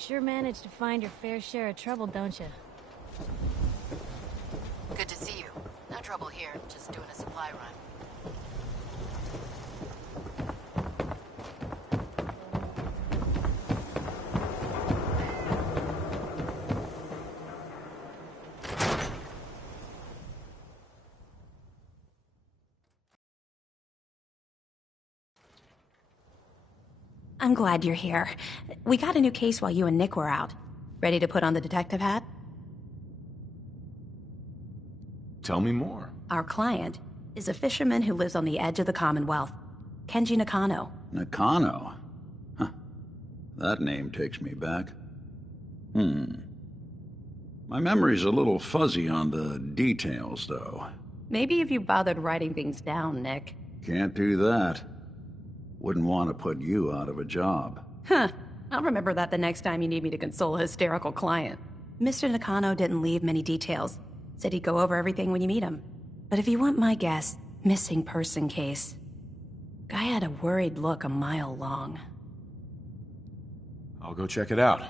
sure manage to find your fair share of trouble, don't you? Good to see you. No trouble here, just doing a supply run. I'm glad you're here. We got a new case while you and Nick were out. Ready to put on the detective hat? Tell me more. Our client is a fisherman who lives on the edge of the Commonwealth. Kenji Nakano. Nakano? Huh. That name takes me back. My memory's a little fuzzy on the details, though. Maybe if you bothered writing things down, Nick. Can't do that. Wouldn't want to put you out of a job. Huh. I'll remember that the next time you need me to console a hysterical client. Mr. Nakano didn't leave many details. Said he'd go over everything when you meet him. But if you want my guess, missing person case. Guy had a worried look a mile long. I'll go check it out.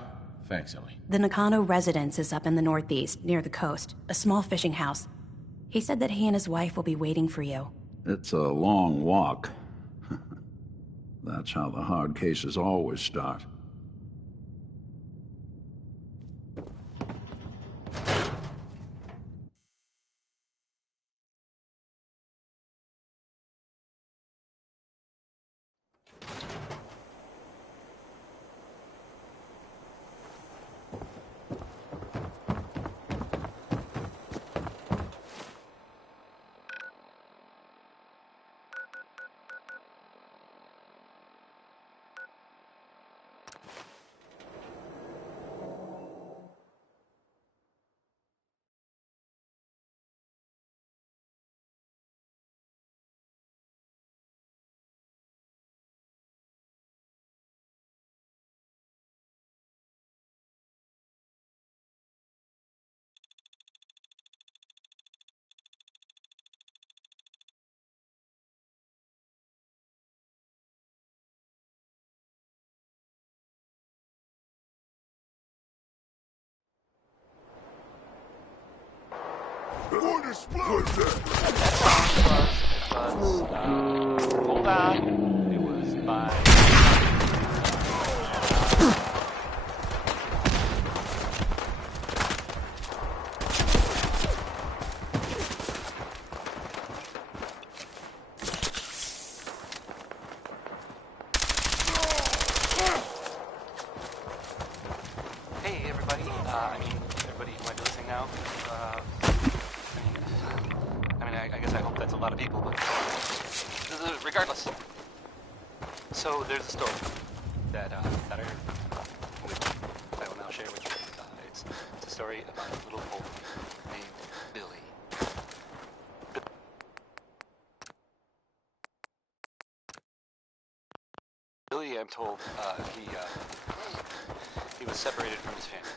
Thanks, Ellie. The Nakano residence is up in the northeast, near the coast. A small fishing house. He said that he and his wife will be waiting for you. It's a long walk. That's how the hard cases always start. Going to explode that! Hold on. It was by... Hey, everybody. Everybody who might be listening now. I guess I hope that's a lot of people, but regardless. So there's a story that I heard, which I will now share with you. It's a story about a little boy named Billy. Billy, I'm told, he was separated from his family.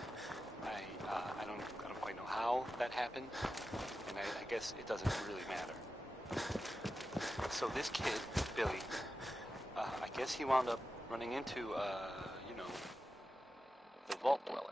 I don't quite know how that happened, and I guess it doesn't really matter. So this kid, Billy, I guess he wound up running into, the Vault Dweller.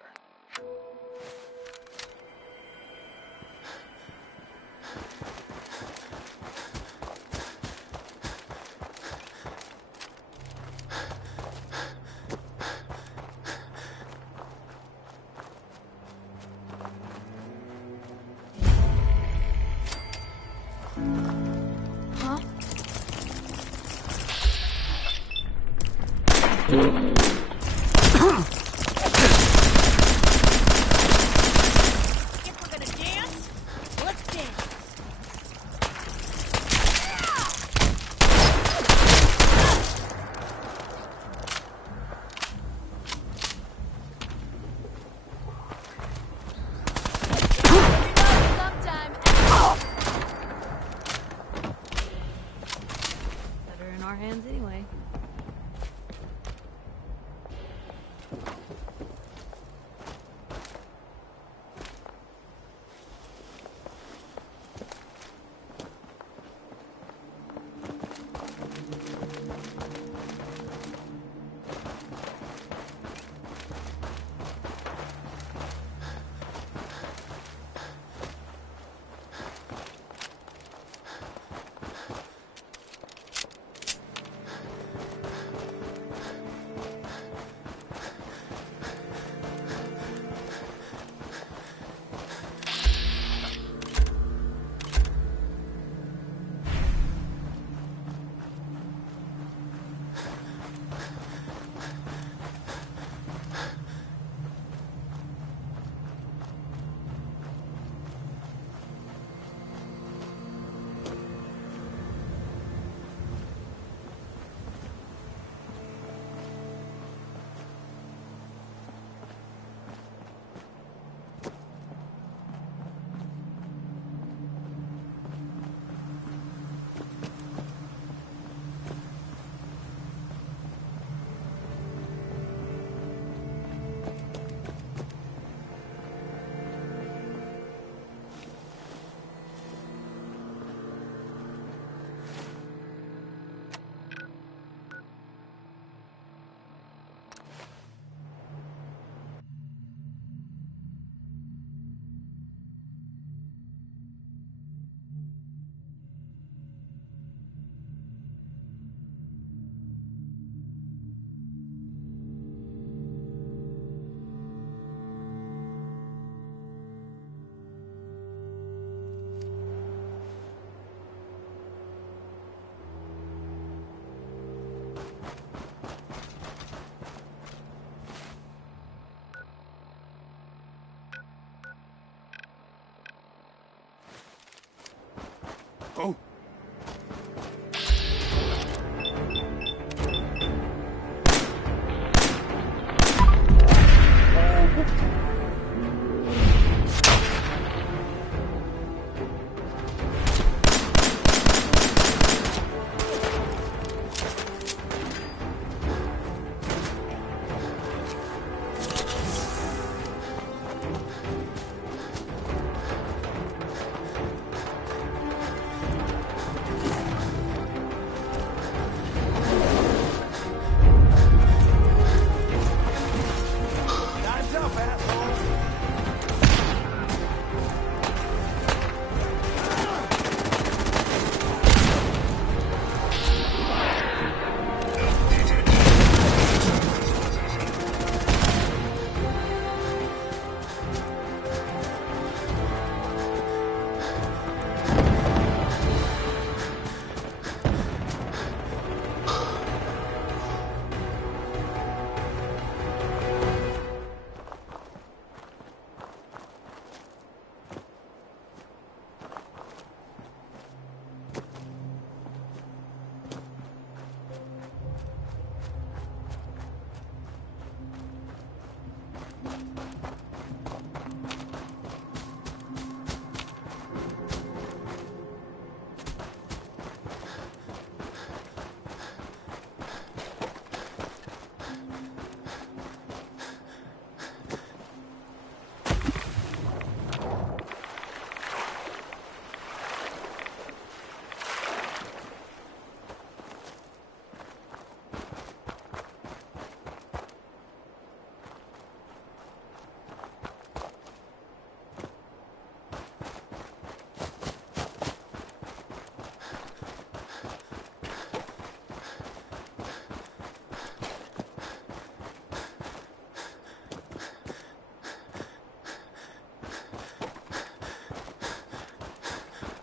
Go.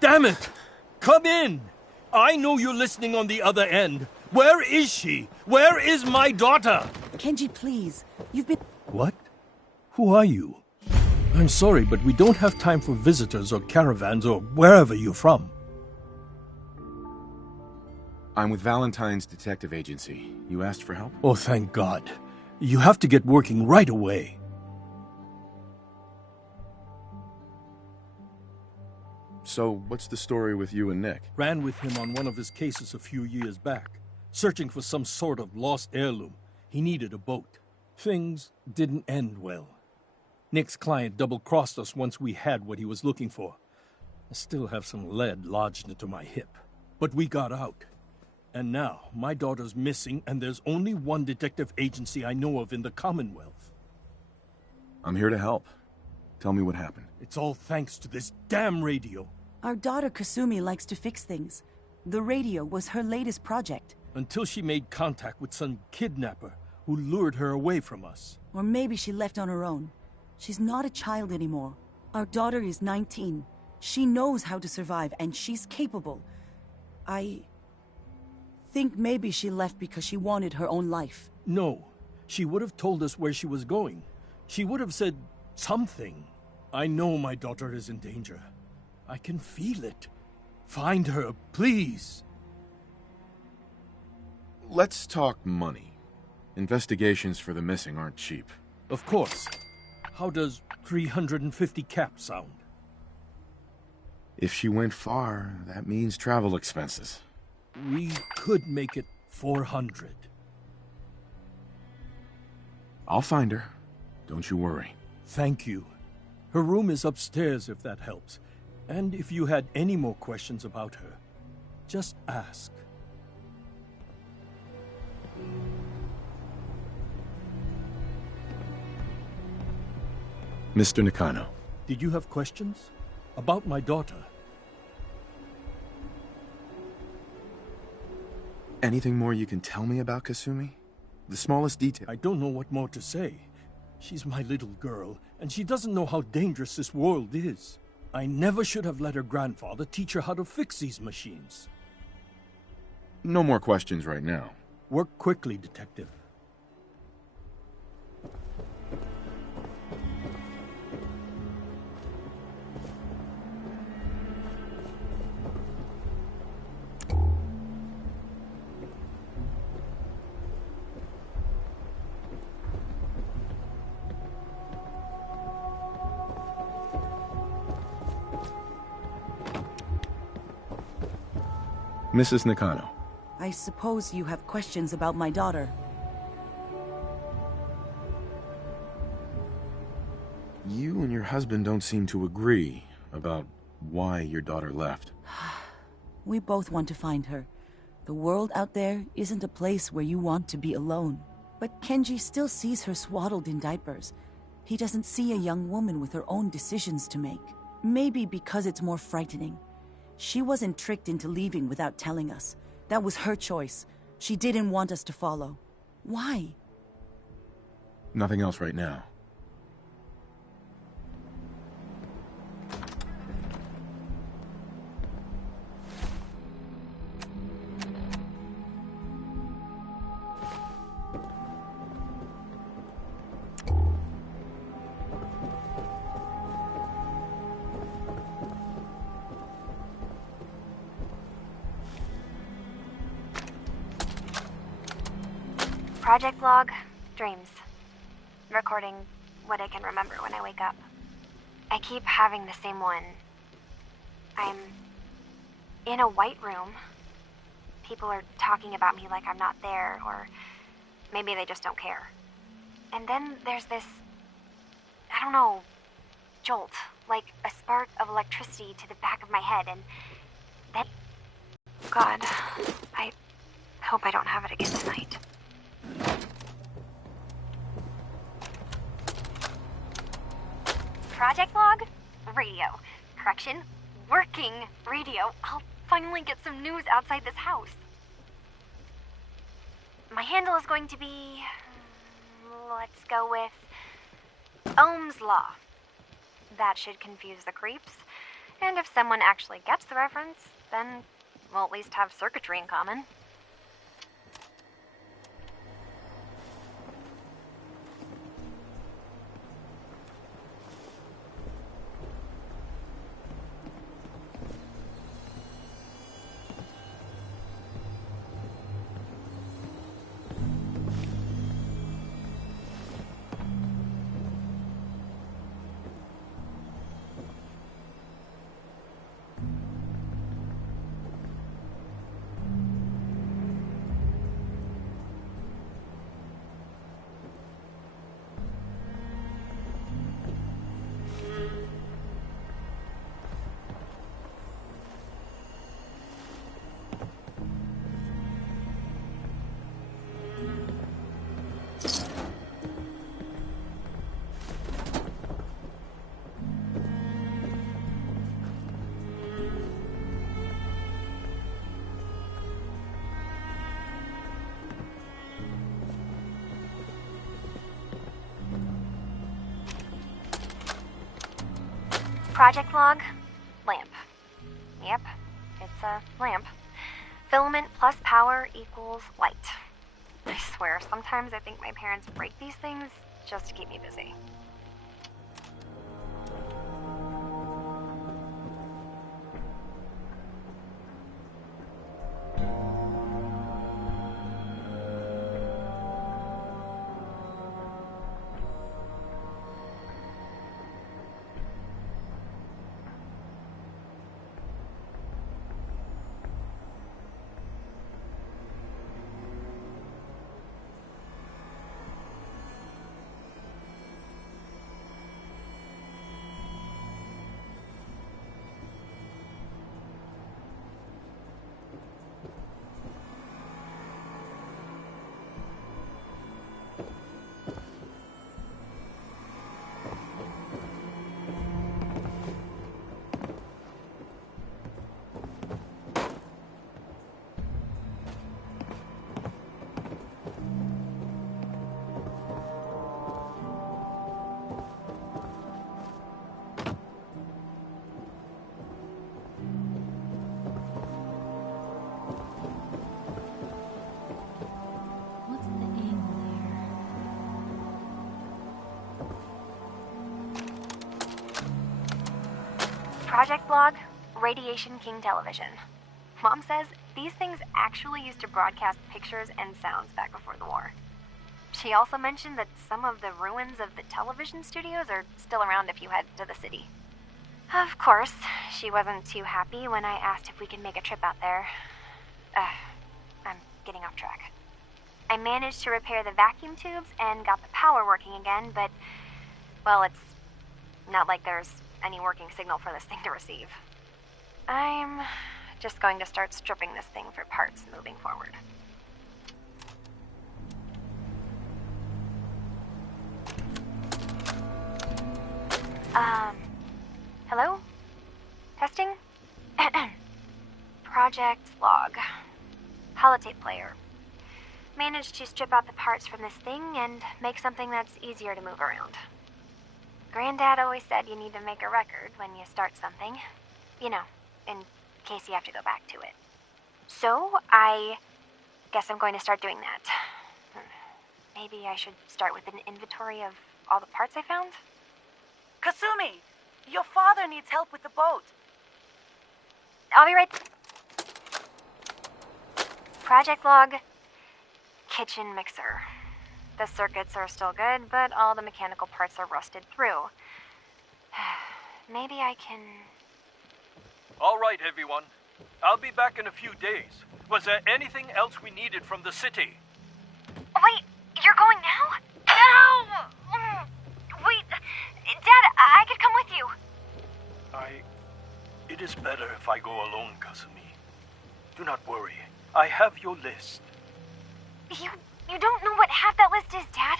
Damn it! Come in! I know you're listening on the other end. Where is she? Where is my daughter? Kenji, please. You've been... What? Who are you? I'm sorry, but we don't have time for visitors or caravans or wherever you're from. I'm with Valentine's detective agency. You asked for help? Oh, thank God. You have to get working right away. So, what's the story with you and Nick? Ran with him on one of his cases a few years back, searching for some sort of lost heirloom. He needed a boat. Things didn't end well. Nick's client double-crossed us once we had what he was looking for. I still have some lead lodged into my hip. But we got out. And now, my daughter's missing, and there's only one detective agency I know of in the Commonwealth. I'm here to help. Tell me what happened. It's all thanks to this damn radio. Our daughter Kasumi likes to fix things. The radio was her latest project. Until she made contact with some kidnapper who lured her away from us. Or maybe she left on her own. She's not a child anymore. Our daughter is 19. She knows how to survive, and she's capable. I think maybe she left because she wanted her own life. No. She would have told us where she was going. She would have said something. I know my daughter is in danger. I can feel it. Find her, please. Let's talk money. Investigations for the missing aren't cheap. Of course. How does 350 cap sound? If she went far, that means travel expenses. We could make it 400. I'll find her. Don't you worry. Thank you. Her room is upstairs if that helps. And if you had any more questions about her, just ask. Mr. Nakano. Did you have questions? About my daughter? Anything more you can tell me about Kasumi? The smallest detail. I don't know what more to say. She's my little girl, and she doesn't know how dangerous this world is. I never should have let her grandfather teach her how to fix these machines. No more questions right now. Work quickly, Detective. Mrs. Nakano. I suppose you have questions about my daughter. You and your husband don't seem to agree about why your daughter left. We both want to find her. The world out there isn't a place where you want to be alone. But Kenji still sees her swaddled in diapers. He doesn't see a young woman with her own decisions to make. Maybe because it's more frightening. She wasn't tricked into leaving without telling us. That was her choice. She didn't want us to follow. Why? Nothing else right now. Project log, dreams. Recording what I can remember when I wake up. I keep having the same one. I'm in a white room. People are talking about me like I'm not there, or maybe they just don't care. And then there's this, I don't know, jolt, like a spark of electricity to the back of my head, and then... God, I hope I don't have it again tonight. Project log? Radio. Correction, working radio. I'll finally get some news outside this house. My handle is going to be... let's go with... Ohm's Law. That should confuse the creeps. And if someone actually gets the reference, then we'll at least have circuitry in common. Project log, lamp. Yep, it's a lamp. Filament plus power equals light. I swear, sometimes I think my parents break these things just to keep me busy. Project log, Radiation King Television. Mom says these things actually used to broadcast pictures and sounds back before the war. She also mentioned that some of the ruins of the television studios are still around if you head to the city. Of course, she wasn't too happy when I asked if we could make a trip out there. I'm getting off track. I managed to repair the vacuum tubes and got the power working again, but, well, it's not like there's any working signal for this thing to receive. I'm just going to start stripping this thing for parts moving forward. Hello? Testing? Project log. Holotape player. Managed to strip out the parts from this thing and make something that's easier to move around. Granddad always said you need to make a record when you start something. You know, in case you have to go back to it. So, I guess I'm going to start doing that. Maybe I should start with an inventory of all the parts I found? Kasumi! Your father needs help with the boat. I'll be right... Project log. Kitchen mixer. The circuits are still good, but all the mechanical parts are rusted through. Maybe I can... All right, everyone. I'll be back in a few days. Was there anything else we needed from the city? Wait, you're going now? No! Wait, Dad, I could come with you. It is better if I go alone, Kasumi. Do not worry. I have your list. You don't know what half that list is, Dad.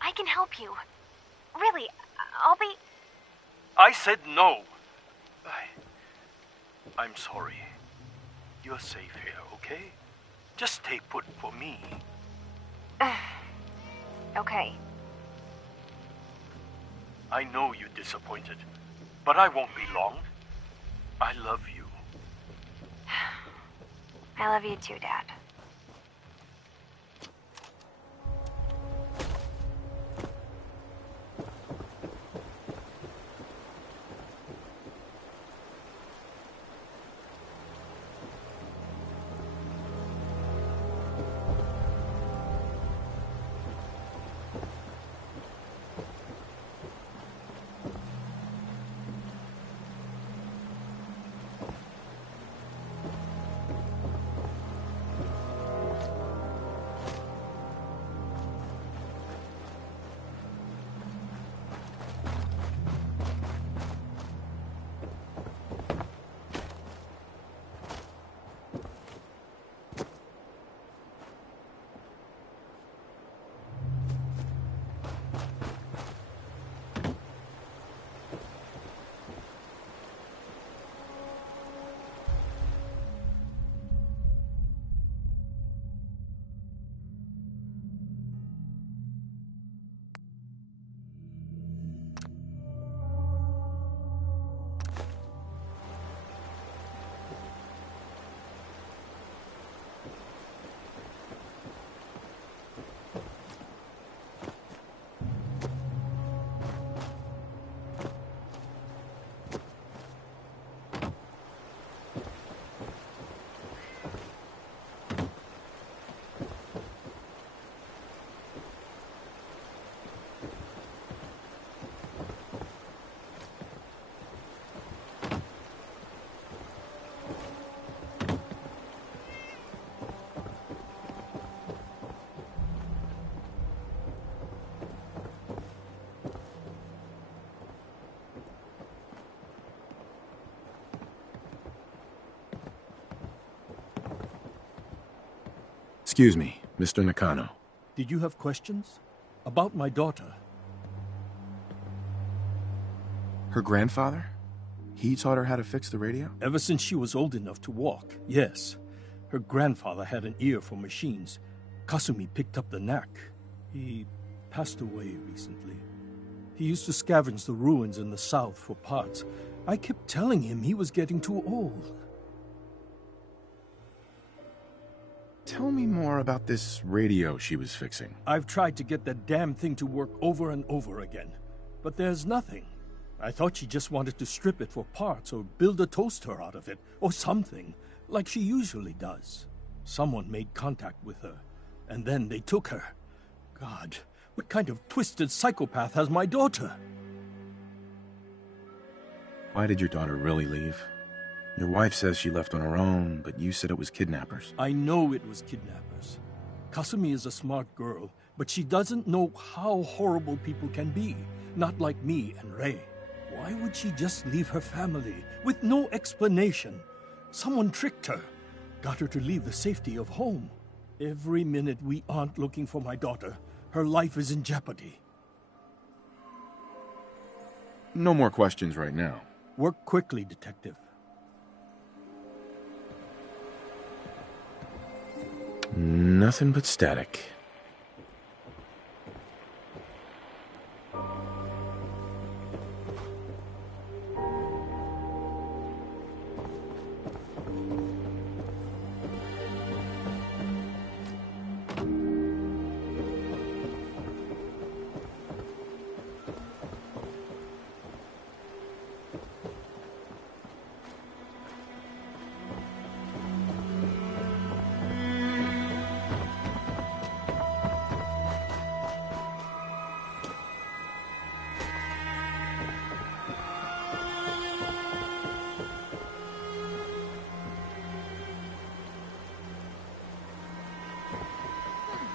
I can help you. Really, I'll be... I said no. I'm sorry. You're safe here, okay? Just stay put for me. Okay. I know you're disappointed, but I won't be long. I love you. I love you too, Dad. Excuse me, Mr. Nakano. Did you have questions? About my daughter? Her grandfather? He taught her how to fix the radio? Ever since she was old enough to walk, yes. Her grandfather had an ear for machines. Kasumi picked up the knack. He passed away recently. He used to scavenge the ruins in the south for parts. I kept telling him he was getting too old. Tell me more about this radio she was fixing. I've tried to get that damn thing to work over and over again, but there's nothing. I thought she just wanted to strip it for parts or build a toaster out of it, or something, like she usually does. Someone made contact with her, and then they took her. God, what kind of twisted psychopath has my daughter? Why did your daughter really leave? Your wife says she left on her own, but you said it was kidnappers. I know it was kidnappers. Kasumi is a smart girl, but she doesn't know how horrible people can be. Not like me and Ray. Why would she just leave her family with no explanation? Someone tricked her. Got her to leave the safety of home. Every minute we aren't looking for my daughter, her life is in jeopardy. No more questions right now. Work quickly, Detective. Nothing but static.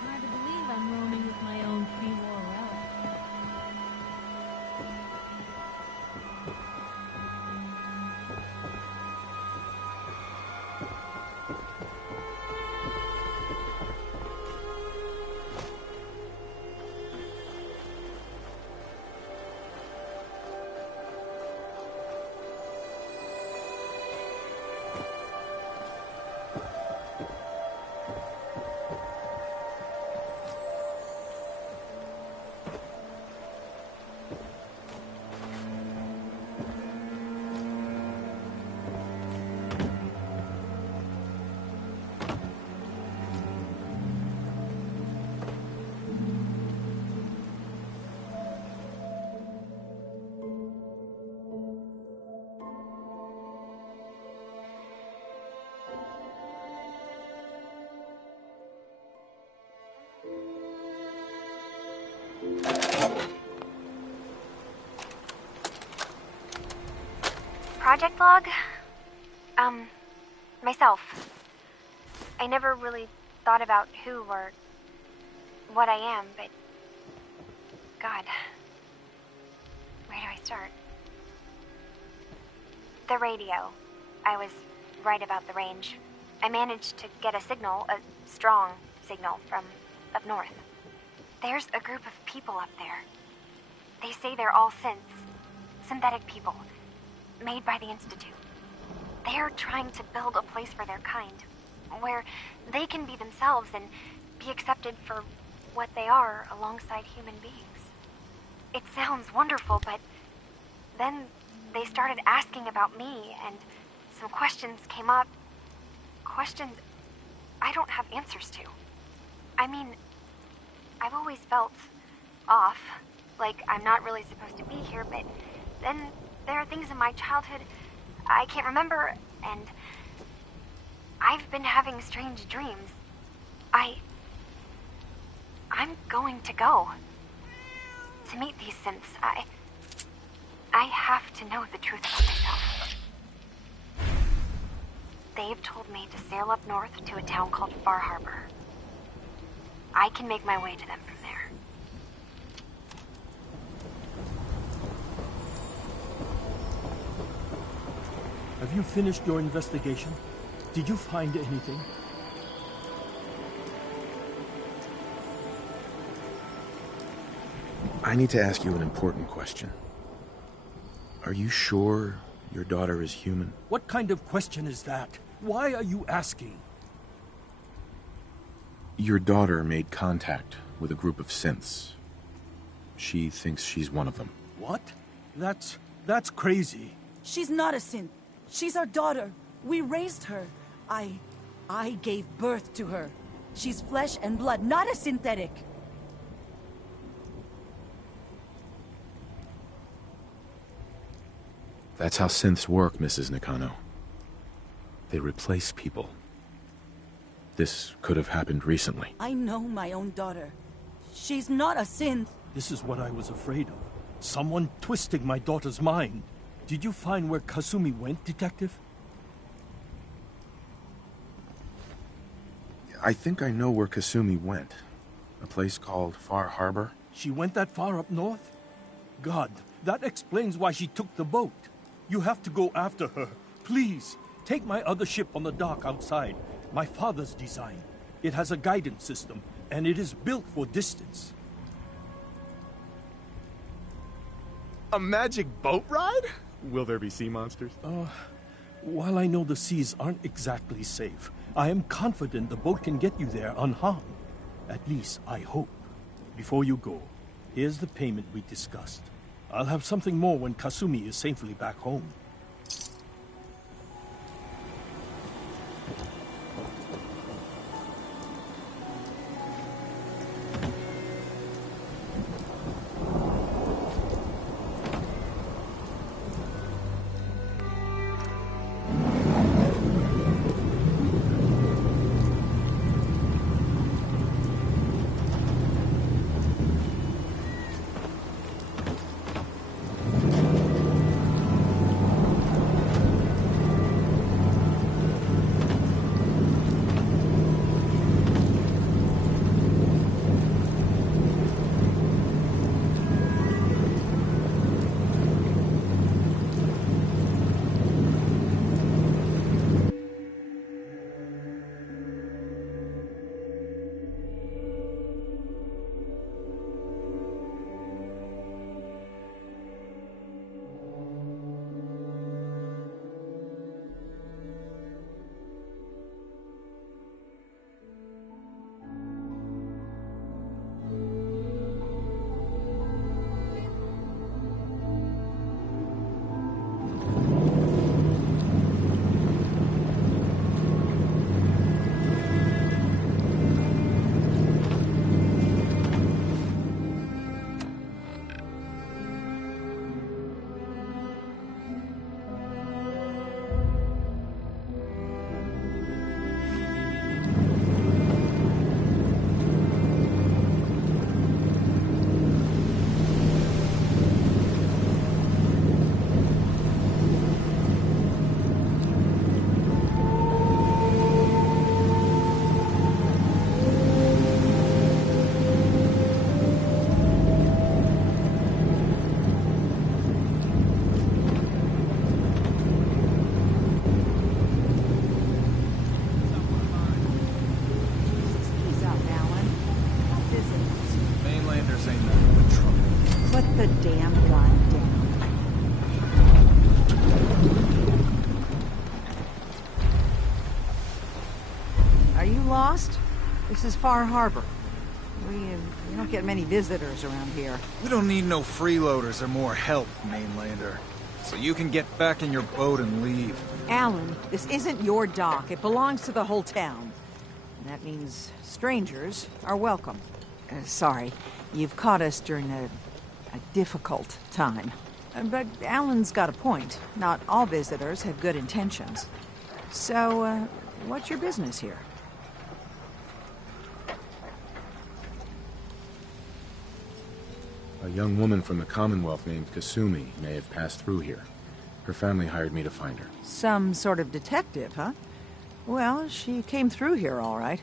Hard to believe I'm roaming with my own pre-war relic. Project log? Myself. I never really thought about who or what I am, but... God. Where do I start? The radio. I was right about the range. I managed to get a signal, a strong signal, from up north. There's a group of people up there. They say they're all synths. Synthetic people. Made by the Institute. They're trying to build a place for their kind, where they can be themselves and be accepted for what they are alongside human beings. It sounds wonderful, but then they started asking about me, and some questions came up. Questions I don't have answers to. I mean, I've always felt off, like I'm not really supposed to be here, but then there are things in my childhood I can't remember, and I've been having strange dreams. I'm going to go to meet these synths. I have to know the truth about myself. They've told me to sail up north to a town called Far Harbor. I can make my way to them from there. Have you finished your investigation? Did you find anything? I need to ask you an important question. Are you sure your daughter is human? What kind of question is that? Why are you asking? Your daughter made contact with a group of synths. She thinks she's one of them. What? That's crazy. She's not a synth. She's our daughter. We raised her. I gave birth to her. She's flesh and blood, not a synthetic. That's how synths work, Mrs. Nakano. They replace people. This could have happened recently. I know my own daughter. She's not a synth. This is what I was afraid of. Someone twisting my daughter's mind. Did you find where Kasumi went, Detective? I think I know where Kasumi went. A place called Far Harbor. She went that far up north? God, that explains why she took the boat. You have to go after her. Please, take my other ship on the dock outside. My father's design. It has a guidance system, and it is built for distance. A magic boat ride? Will there be sea monsters? While I know the seas aren't exactly safe, I am confident the boat can get you there unharmed. At least, I hope. Before you go, here's the payment we discussed. I'll have something more when Kasumi is safely back home. Lost? This is Far Harbor. We don't get many visitors around here. We don't need no freeloaders or more help, mainlander. So you can get back in your boat and leave. Alan, this isn't your dock. It belongs to the whole town. And that means strangers are welcome. Sorry, you've caught us during a difficult time. But Alan's got a point. Not all visitors have good intentions. So, what's your business here? A young woman from the Commonwealth named Kasumi may have passed through here. Her family hired me to find her. Some sort of detective, huh? Well, she came through here all right.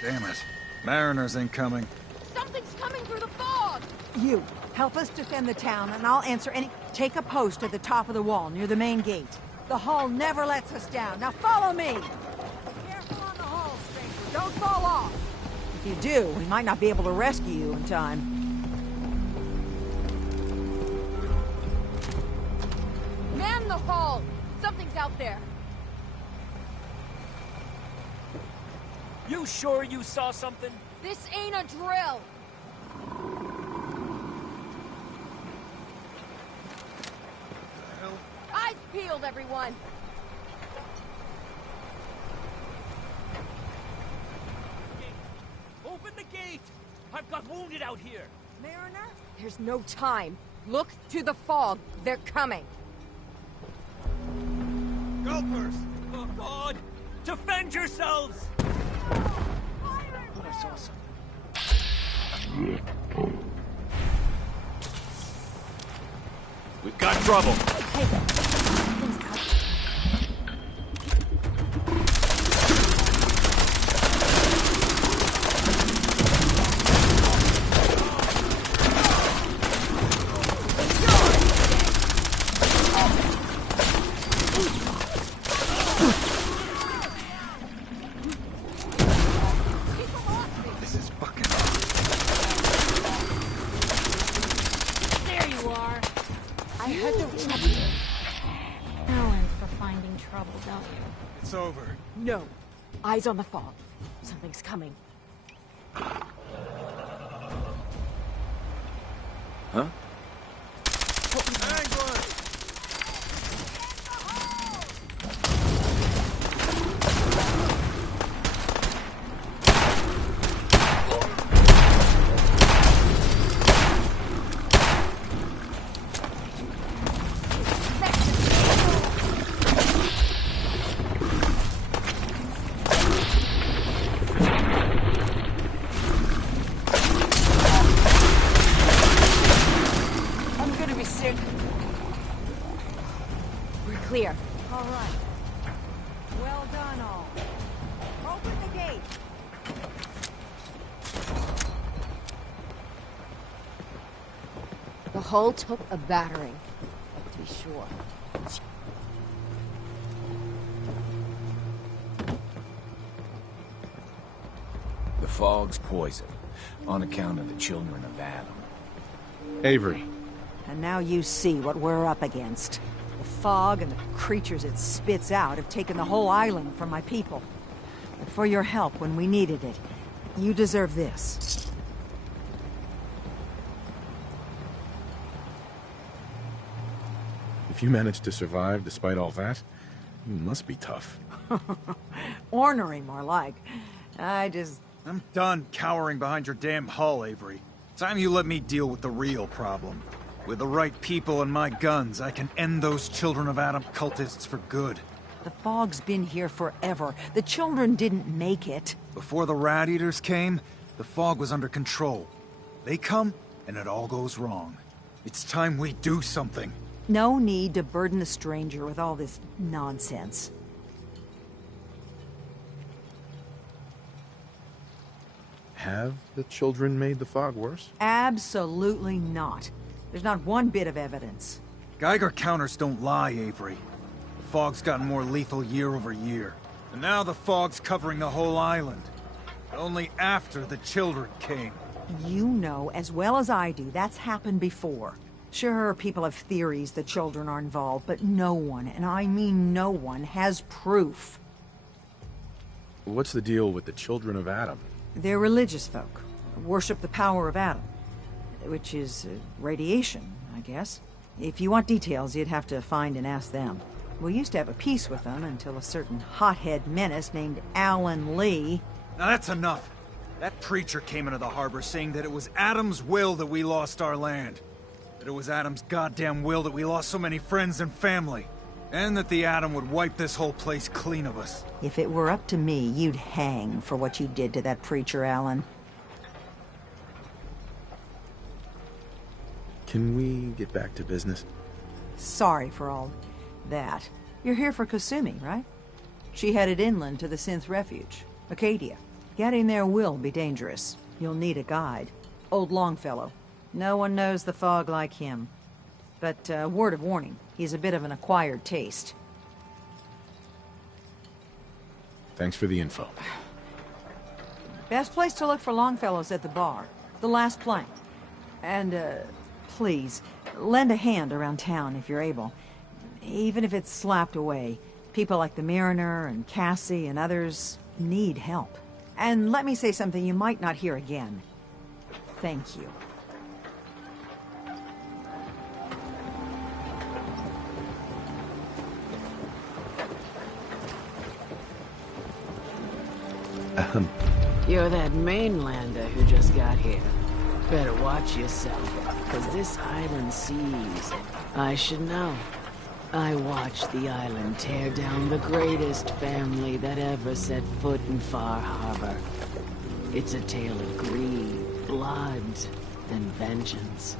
Damn it. Mariners incoming. Something's coming through the fog! You, help us defend the town, and I'll answer any... Take a post at the top of the wall, near the main gate. The hull never lets us down. Now follow me! Be careful on the hull, stranger. Don't fall off! If you do, we might not be able to rescue you in time. Man the hull! Something's out there. You sure you saw something? This ain't a drill! Eyes peeled, everyone! Open the gate! I've got wounded out here! Mariner? There's no time. Look to the fog. They're coming. Gulpers! Oh, God! Defend yourselves! Thought I saw something. We've got trouble. in trouble, don't you? It's over. No. Eyes on the fog. Something's coming. Huh? Clear. All right. Well done, all. Open the gate. The hull took a battering, to be sure. The fog's poison, on account of the children of Adam. Avery. And now you see what we're up against. The fog and the creatures it spits out have taken the whole island from my people. And for your help when we needed it, you deserve this. If you managed to survive despite all that, you must be tough. Ornery, more like. I'm done cowering behind your damn hull, Avery. Time you let me deal with the real problem. With the right people and my guns, I can end those Children of Adam cultists for good. The fog's been here forever. The children didn't make it. Before the Rat Eaters came, the fog was under control. They come, and it all goes wrong. It's time we do something. No need to burden the stranger with all this nonsense. Have the children made the fog worse? Absolutely not. There's not one bit of evidence. Geiger counters don't lie, Avery. The fog's gotten more lethal year over year. And now the fog's covering the whole island. But only after the children came. You know as well as I do that's happened before. Sure, people have theories the children are involved, but no one, and I mean no one, has proof. What's the deal with the Children of Adam? They're religious folk. Worship the power of Adam. Which is radiation, I guess. If you want details, you'd have to find and ask them. We used to have a peace with them until a certain hothead menace named Alan Lee... Now that's enough. That preacher came into the harbor saying that it was Adam's will that we lost our land. That it was Adam's goddamn will that we lost so many friends and family. And that the Adam would wipe this whole place clean of us. If it were up to me, you'd hang for what you did to that preacher, Alan. Can we get back to business? Sorry for all that. You're here for Kasumi, right? She headed inland to the Synth Refuge, Acadia. Getting there will be dangerous. You'll need a guide. Old Longfellow. No one knows the fog like him. But, word of warning, he's a bit of an acquired taste. Thanks for the info. Best place to look for Longfellow's at the bar. The last plank. And, please, lend a hand around town if you're able. Even if it's slapped away. People like the Mariner and Cassie and others need help. And let me say something you might not hear again. Thank you. You're that mainlander who just got here. Better watch yourself, because this island sees. I should know. I watched the island tear down the greatest family that ever set foot in Far Harbor. It's a tale of greed, blood, and vengeance.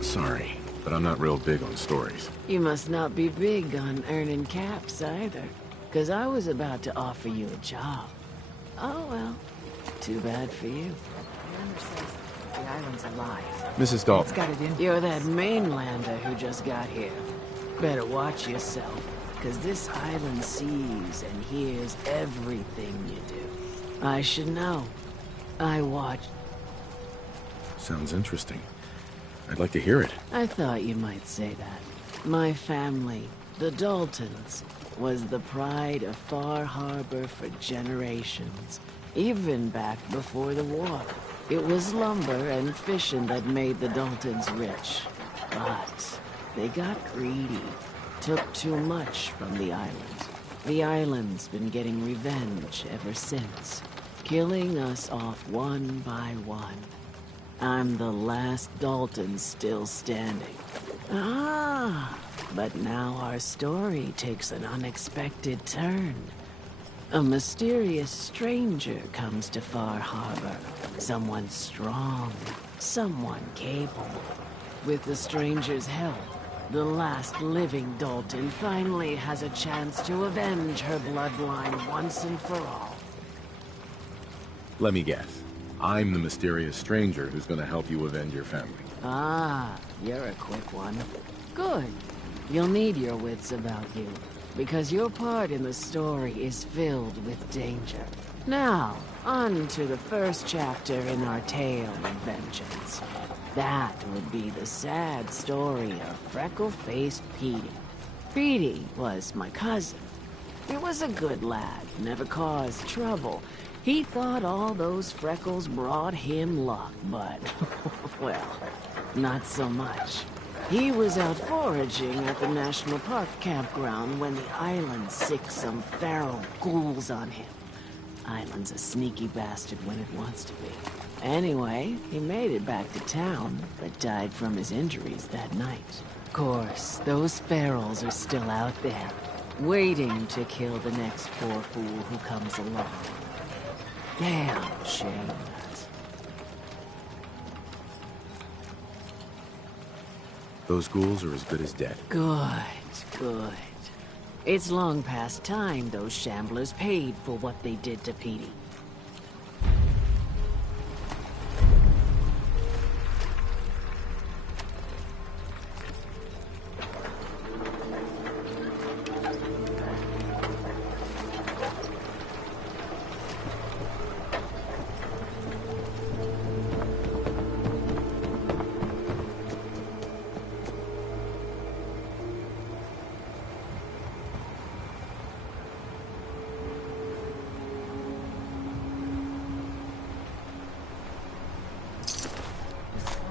Sorry, but I'm not real big on stories. You must not be big on earning caps either, because I was about to offer you a job. Oh well, too bad for you. The island's alive. Mrs. Dalton. It's got it in. You're that mainlander who just got here. Better watch yourself, because this island sees and hears everything you do. I should know. I watched. Sounds interesting. I'd like to hear it. I thought you might say that. My family, the Daltons, was the pride of Far Harbor for generations, even back before the war. It was lumber and fishing that made the Daltons rich. But they got greedy, took too much from the island. The island's been getting revenge ever since, killing us off one by one. I'm the last Dalton still standing. Ah, but now our story takes an unexpected turn. A mysterious stranger comes to Far Harbor. Someone strong, someone capable. With the stranger's help, the last living Dalton finally has a chance to avenge her bloodline once and for all. Let me guess. I'm the mysterious stranger who's gonna help you avenge your family. Ah, you're a quick one. Good. You'll need your wits about you, because your part in the story is filled with danger. Now, on to the first chapter in our tale of vengeance. That would be the sad story of freckle-faced Petey. Petey was my cousin. He was a good lad, never caused trouble. He thought all those freckles brought him luck, but, well, not so much. He was out foraging at the National Park campground when the island sicked some feral ghouls on him. Island's a sneaky bastard when it wants to be. Anyway, he made it back to town, but died from his injuries that night. Of course, those ferals are still out there, waiting to kill the next poor fool who comes along. Damn shame that. Those ghouls are as good as dead. Good, good. It's long past time those shamblers paid for what they did to Petey.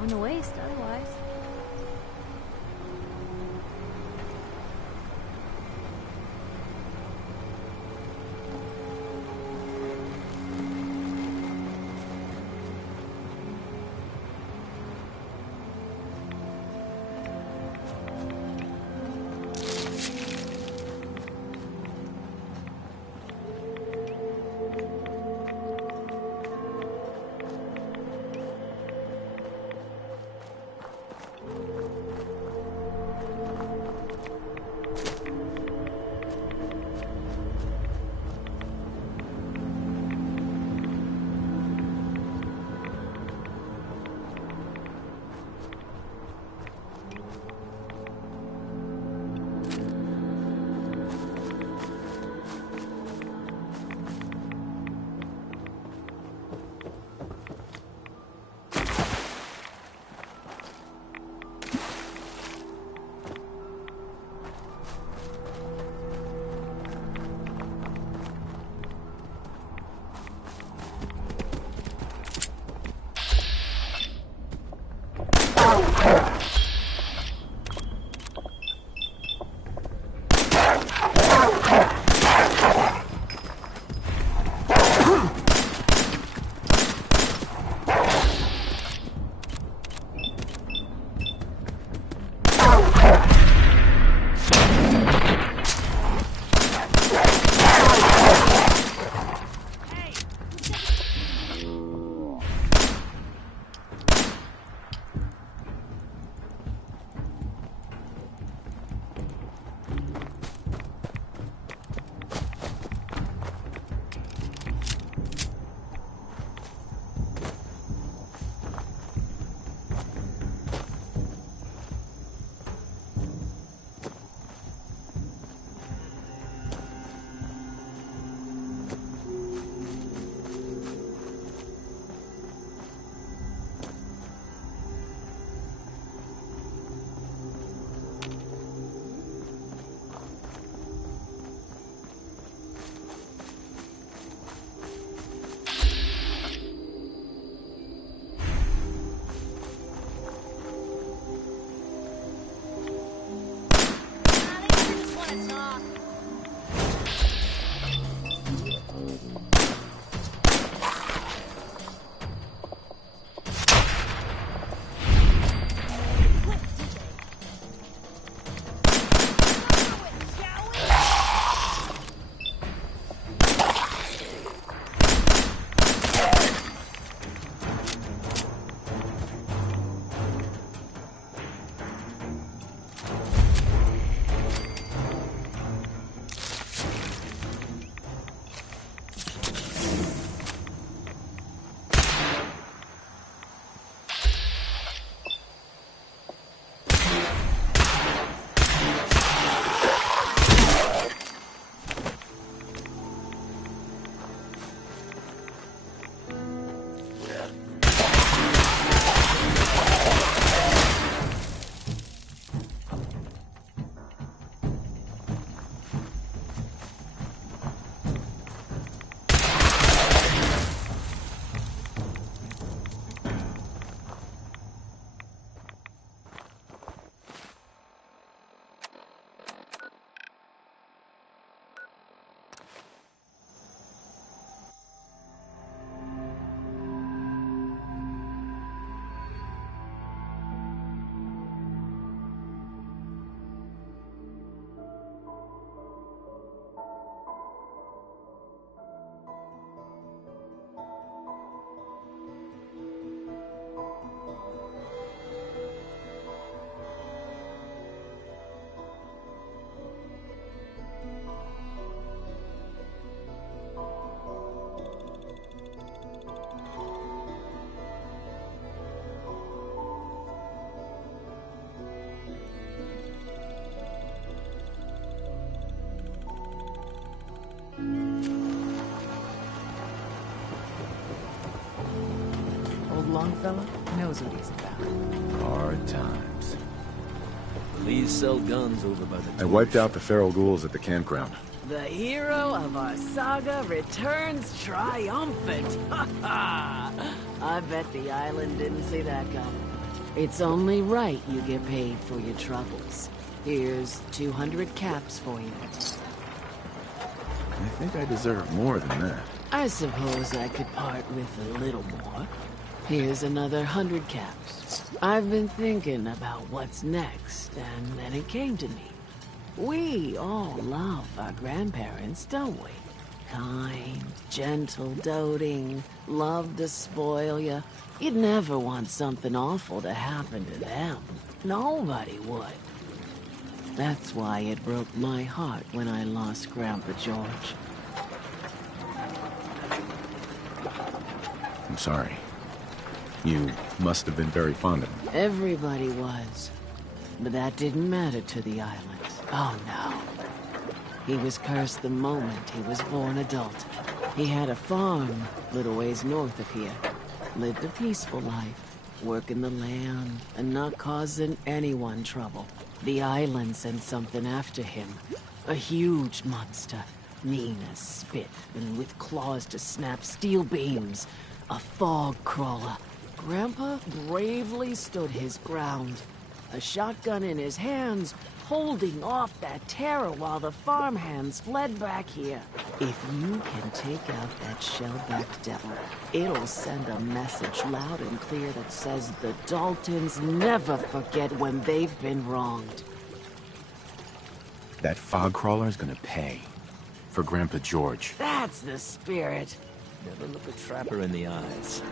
On the waste, otherwise. fella knows what he's about. Hard times. Police sell guns over by the I wiped out the feral ghouls at the campground. The hero of our saga returns triumphant. Ha ha! I bet the island didn't see that coming. It's only right you get paid for your troubles. Here's 200 caps for you. I think I deserve more than that. I suppose I could part with a little more. Here's another 100 caps. I've been thinking about what's next, and then it came to me. We all love our grandparents, don't we? Kind, gentle, doting, love to spoil you. You'd never want something awful to happen to them. Nobody would. That's why it broke my heart when I lost Grandpa George. I'm sorry. You must have been very fond of him. Everybody was. But that didn't matter to the island. Oh no. He was cursed the moment he was born adult. He had a farm little ways north of here. Lived a peaceful life, working the land and not causing anyone trouble. The island sent something after him. A huge monster, mean as spit and with claws to snap steel beams. A fog crawler. Grandpa bravely stood his ground. A shotgun in his hands, holding off that terror while the farmhands fled back here. If you can take out that shell-backed devil, it'll send a message loud and clear that says the Daltons never forget when they've been wronged. That fog crawler's gonna pay. For Grandpa George. That's the spirit. Never look a trapper in the eyes.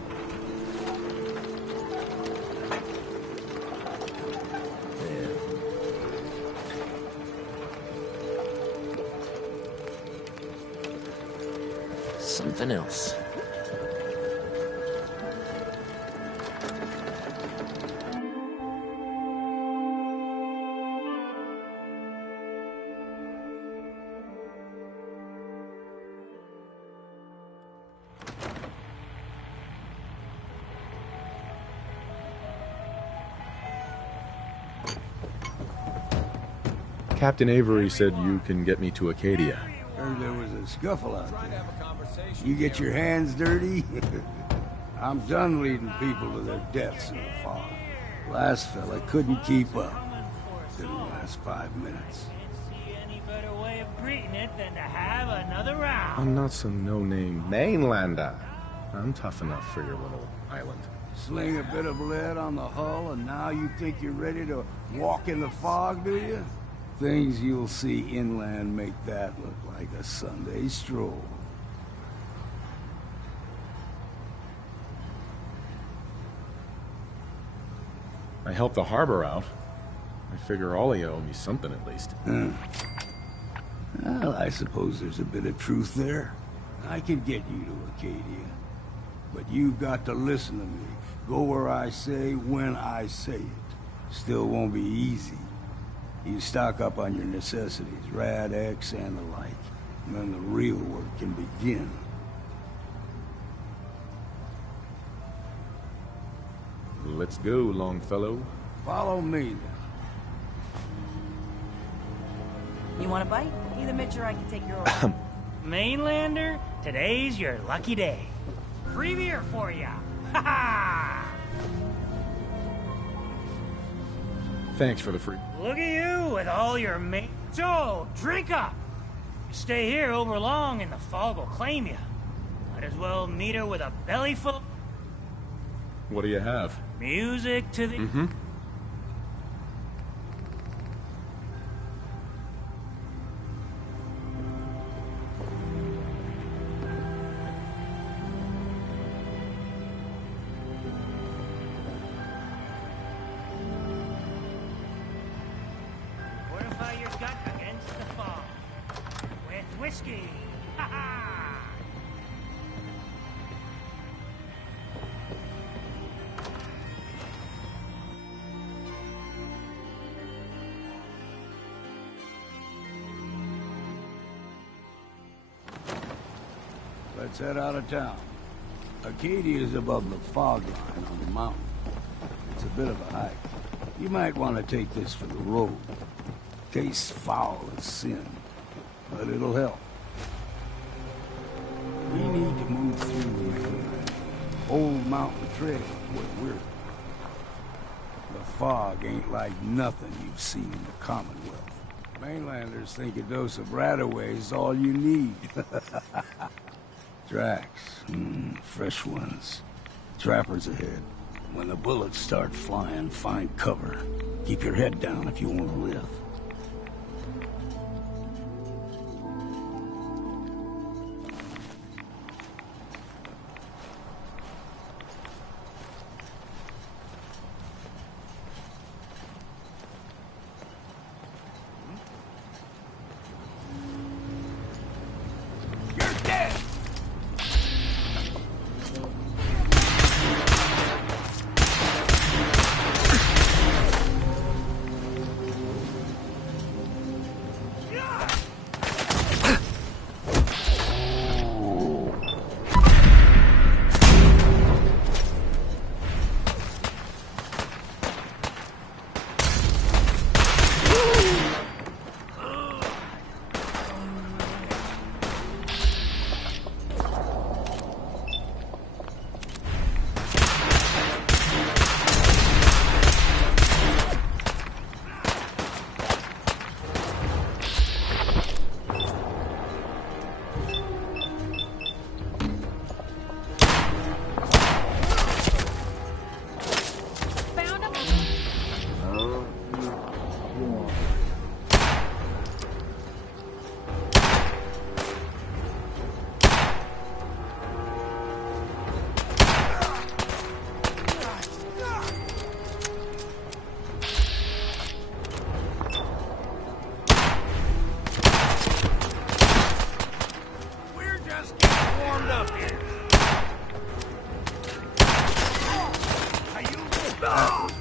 Something else. Captain Avery said you can get me to Acadia. Heard there was a scuffle out there. You get your hands dirty? I'm done leading people to their deaths in the fog. Last fella couldn't keep up. Didn't last 5 minutes. Any better way of greeting it than to have another round? I'm not some no-name mainlander. I'm tough enough for your little island. Sling a bit of lead on the hull and now you think you're ready to walk in the fog, do you? Things you'll see inland make that look like a Sunday stroll. I helped the harbor out. I figure all of you owe me something at least. Well, I suppose there's a bit of truth there. I can get you to Acadia. But you've got to listen to me. Go where I say, when I say it. Still won't be easy. You stock up on your necessities, Rad X and the like. And then the real work can begin. Let's go, Longfellow. Follow me, then. You want a bite? Either Mitch or I can take your order. Mainlander, today's your lucky day. Free beer for ya. Ha ha! Thanks for the free. Look at you with all your So, drink up. You stay here over long and the fog will claim you. Might as well meet her with a belly full. What do you have? Music to the... Mm-hmm. Fortify your gut against the fog. With whiskey. Ha ha! Let's head out of town. Acadia is above the fog line on the mountain. It's a bit of a hike. You might want to take this for the road. Tastes foul as sin, but it'll help. We need to move through the old mountain trail where we're. The fog ain't like nothing you've seen in the Commonwealth. Mainlanders think a dose of Radaway is all you need. Tracks, fresh ones. Trappers ahead. When the bullets start flying, find cover. Keep your head down if you want to live.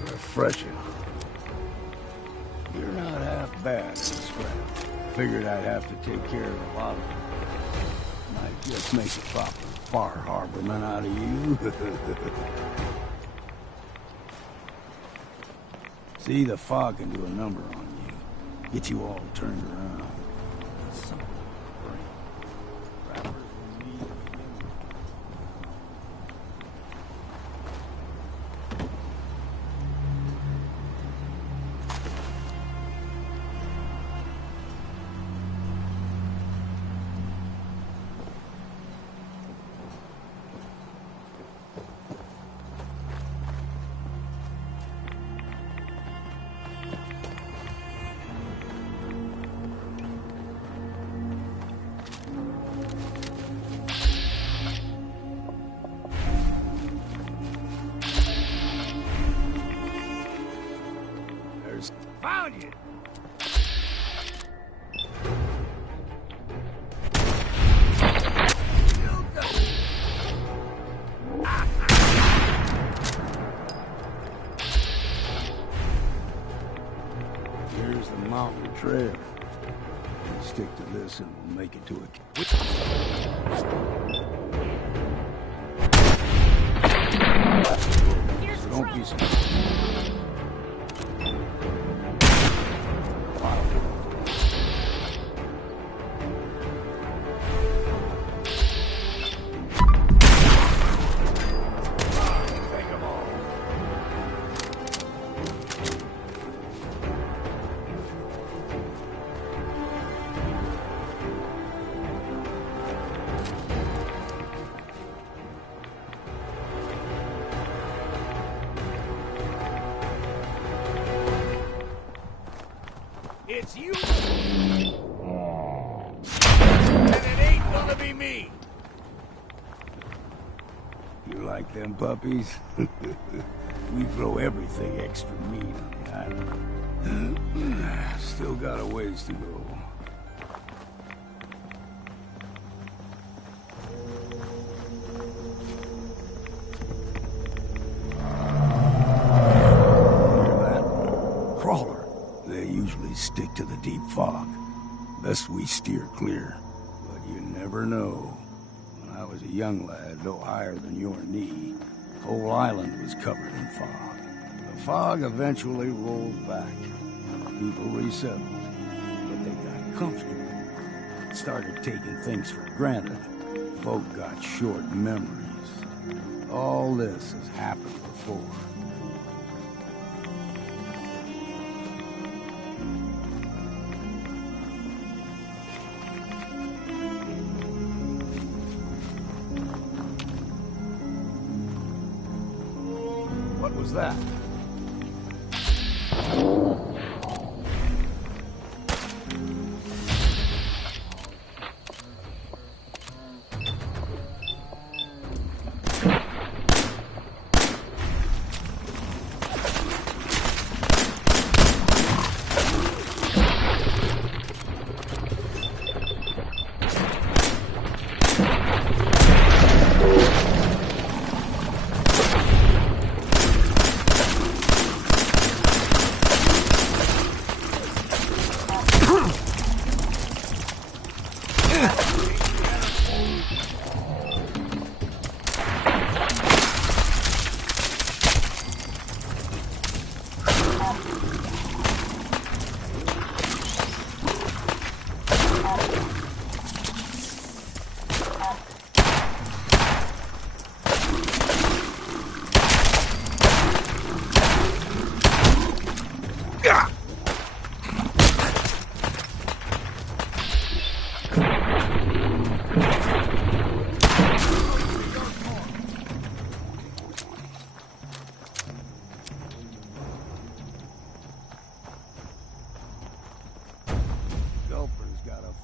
Refreshing. You're not half bad at scrap. Figured I'd have to take care of a lot of them. Might just make a proper far harborman out of you. See, the fog can do a number on you. Get you all turned around. Found you! Here's the mountain trail. We'll stick to this and we'll make it to a... So don't be surprised. It's you! And it ain't gonna be me! You like them puppies? We throw everything extra meat on the island. Still got a ways to go. Stick to the deep fog. Best we steer clear. But you never know. When I was a young lad, no higher than your knee. The whole island was covered in fog. The fog eventually rolled back. People resettled, but they got comfortable. Started taking things for granted. Folk got short memories. All this has happened before. What was that?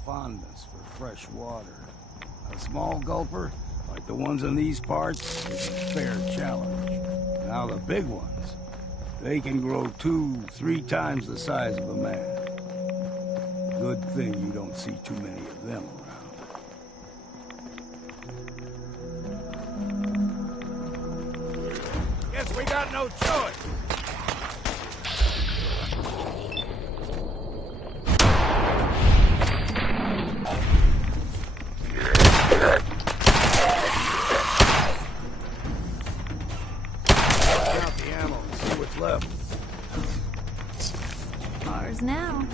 Fondness for fresh water. A small gulper, like the ones in these parts, is a fair challenge. Now the big ones, they can grow 2-3 times the size of a man. Good thing you don't see too many of them around. Guess we got no choice. Ours now.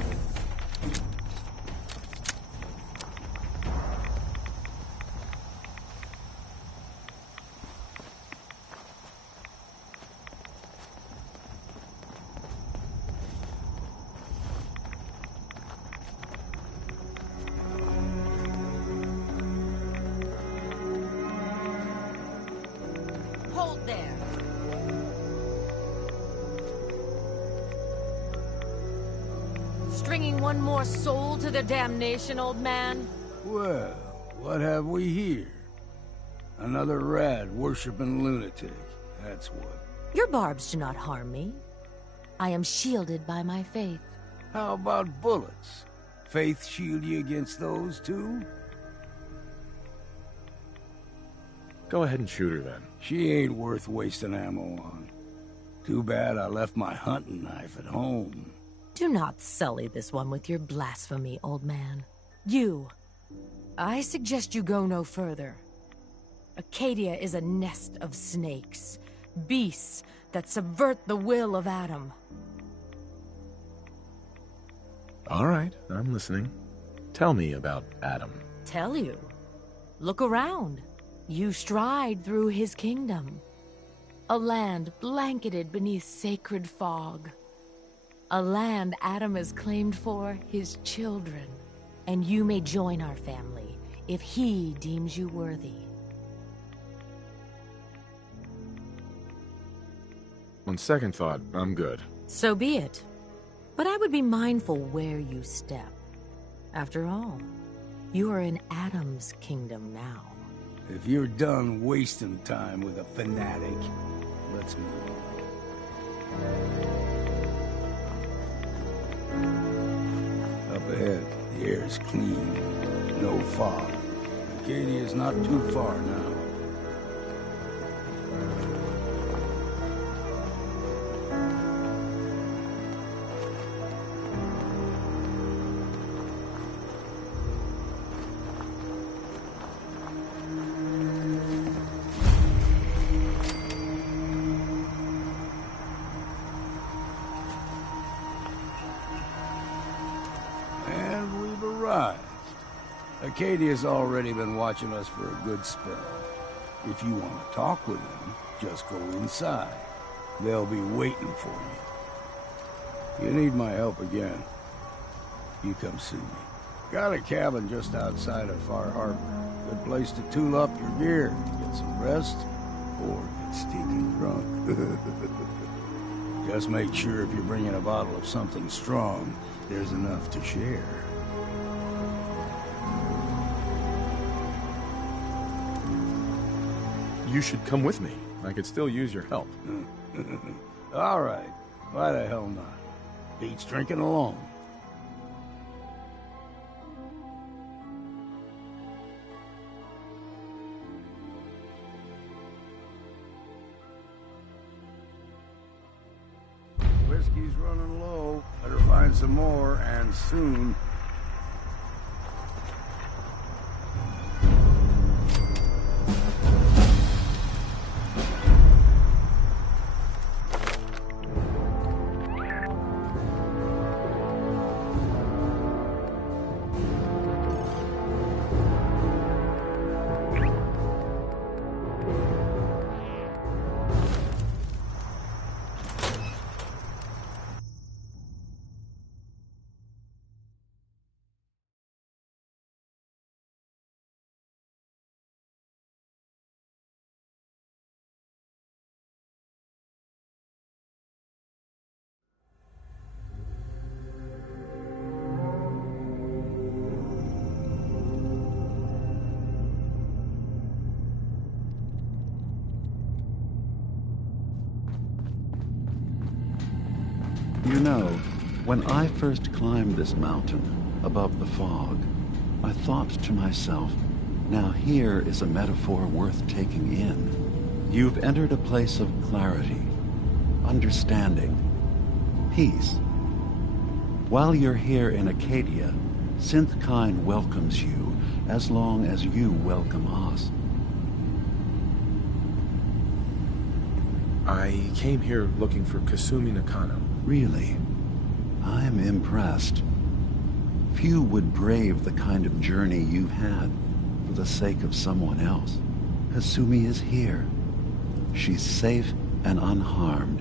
Hold there. Stringing one more soul to their damnation, old man? Well, what have we here? Another rad-worshipping lunatic, that's what. Your barbs do not harm me. I am shielded by my faith. How about bullets? Faith shield you against those, too? Go ahead and shoot her, then. She ain't worth wasting ammo on. Too bad I left my hunting knife at home. Do not sully this one with your blasphemy, old man. You. I suggest you go no further. Acadia is a nest of snakes. Beasts that subvert the will of Adam. All right, I'm listening. Tell me about Adam. Tell you. Look around. You stride through his kingdom. A land blanketed beneath sacred fog. A land Adam has claimed for his children. And you may join our family if he deems you worthy. On second thought, I'm good. So be it. But I would be mindful where you step. After all, you are in Adam's kingdom now. If you're done wasting time with a fanatic, let's move on. Up ahead, the air is clean. No fog. Acadia's not too far now. And we've arrived. Acadia's already been watching us for a good spell. If you want to talk with them, just go inside. They'll be waiting for you. You need my help again, you come see me. Got a cabin just outside of Far Harbor. Good place to tool up your gear, get some rest, or get stinking drunk. Just make sure if you're bringing a bottle of something strong, there's enough to share. You should come with me. I could still use your help. All right. Why the hell not? Beats drinking alone. Whiskey's running low. Better find some more, and soon. You know, when I first climbed this mountain above the fog, I thought to myself, now here is a metaphor worth taking in. You've entered a place of clarity, understanding, peace. While you're here in Acadia, Synthkind welcomes you as long as you welcome us. I came here looking for Kasumi Nakano. Really? I'm impressed. Few would brave the kind of journey you've had for the sake of someone else. Kasumi is here. She's safe and unharmed,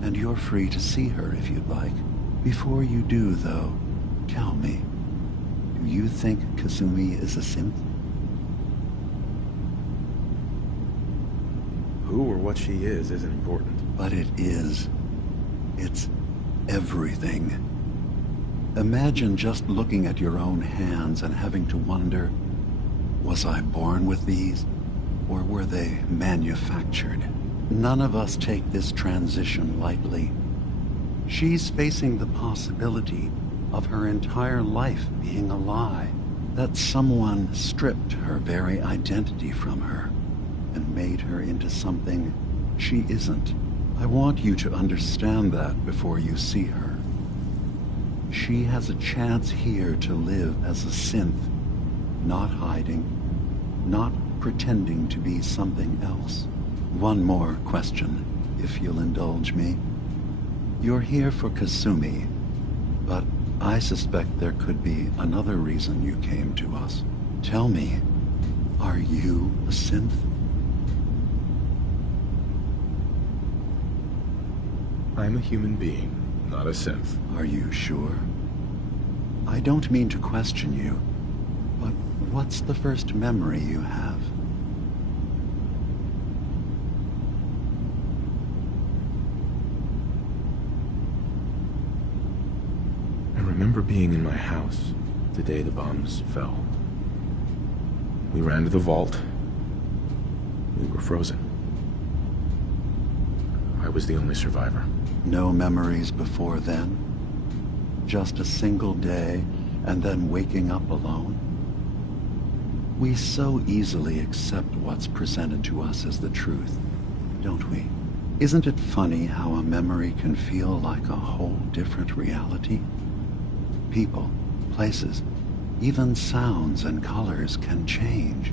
and you're free to see her if you'd like. Before you do, though, tell me, do you think Kasumi is a synth? Who or what she is isn't important. But it is. It's everything. Imagine just looking at your own hands and having to wonder, was I born with these, or were they manufactured? None of us take this transition lightly. She's facing the possibility of her entire life being a lie, that someone stripped her very identity from her and made her into something she isn't. I want you to understand that before you see her. She has a chance here to live as a synth, not hiding, not pretending to be something else. One more question, if you'll indulge me. You're here for Kasumi, but I suspect there could be another reason you came to us. Tell me, are you a synth? I'm a human being, not a synth. Are you sure? I don't mean to question you, but what's the first memory you have? I remember being in my house the day the bombs fell. We ran to the vault. We were frozen. I was the only survivor. No memories before then? Just a single day, and then waking up alone? We so easily accept what's presented to us as the truth, don't we? Isn't it funny how a memory can feel like a whole different reality? People, places, even sounds and colors can change.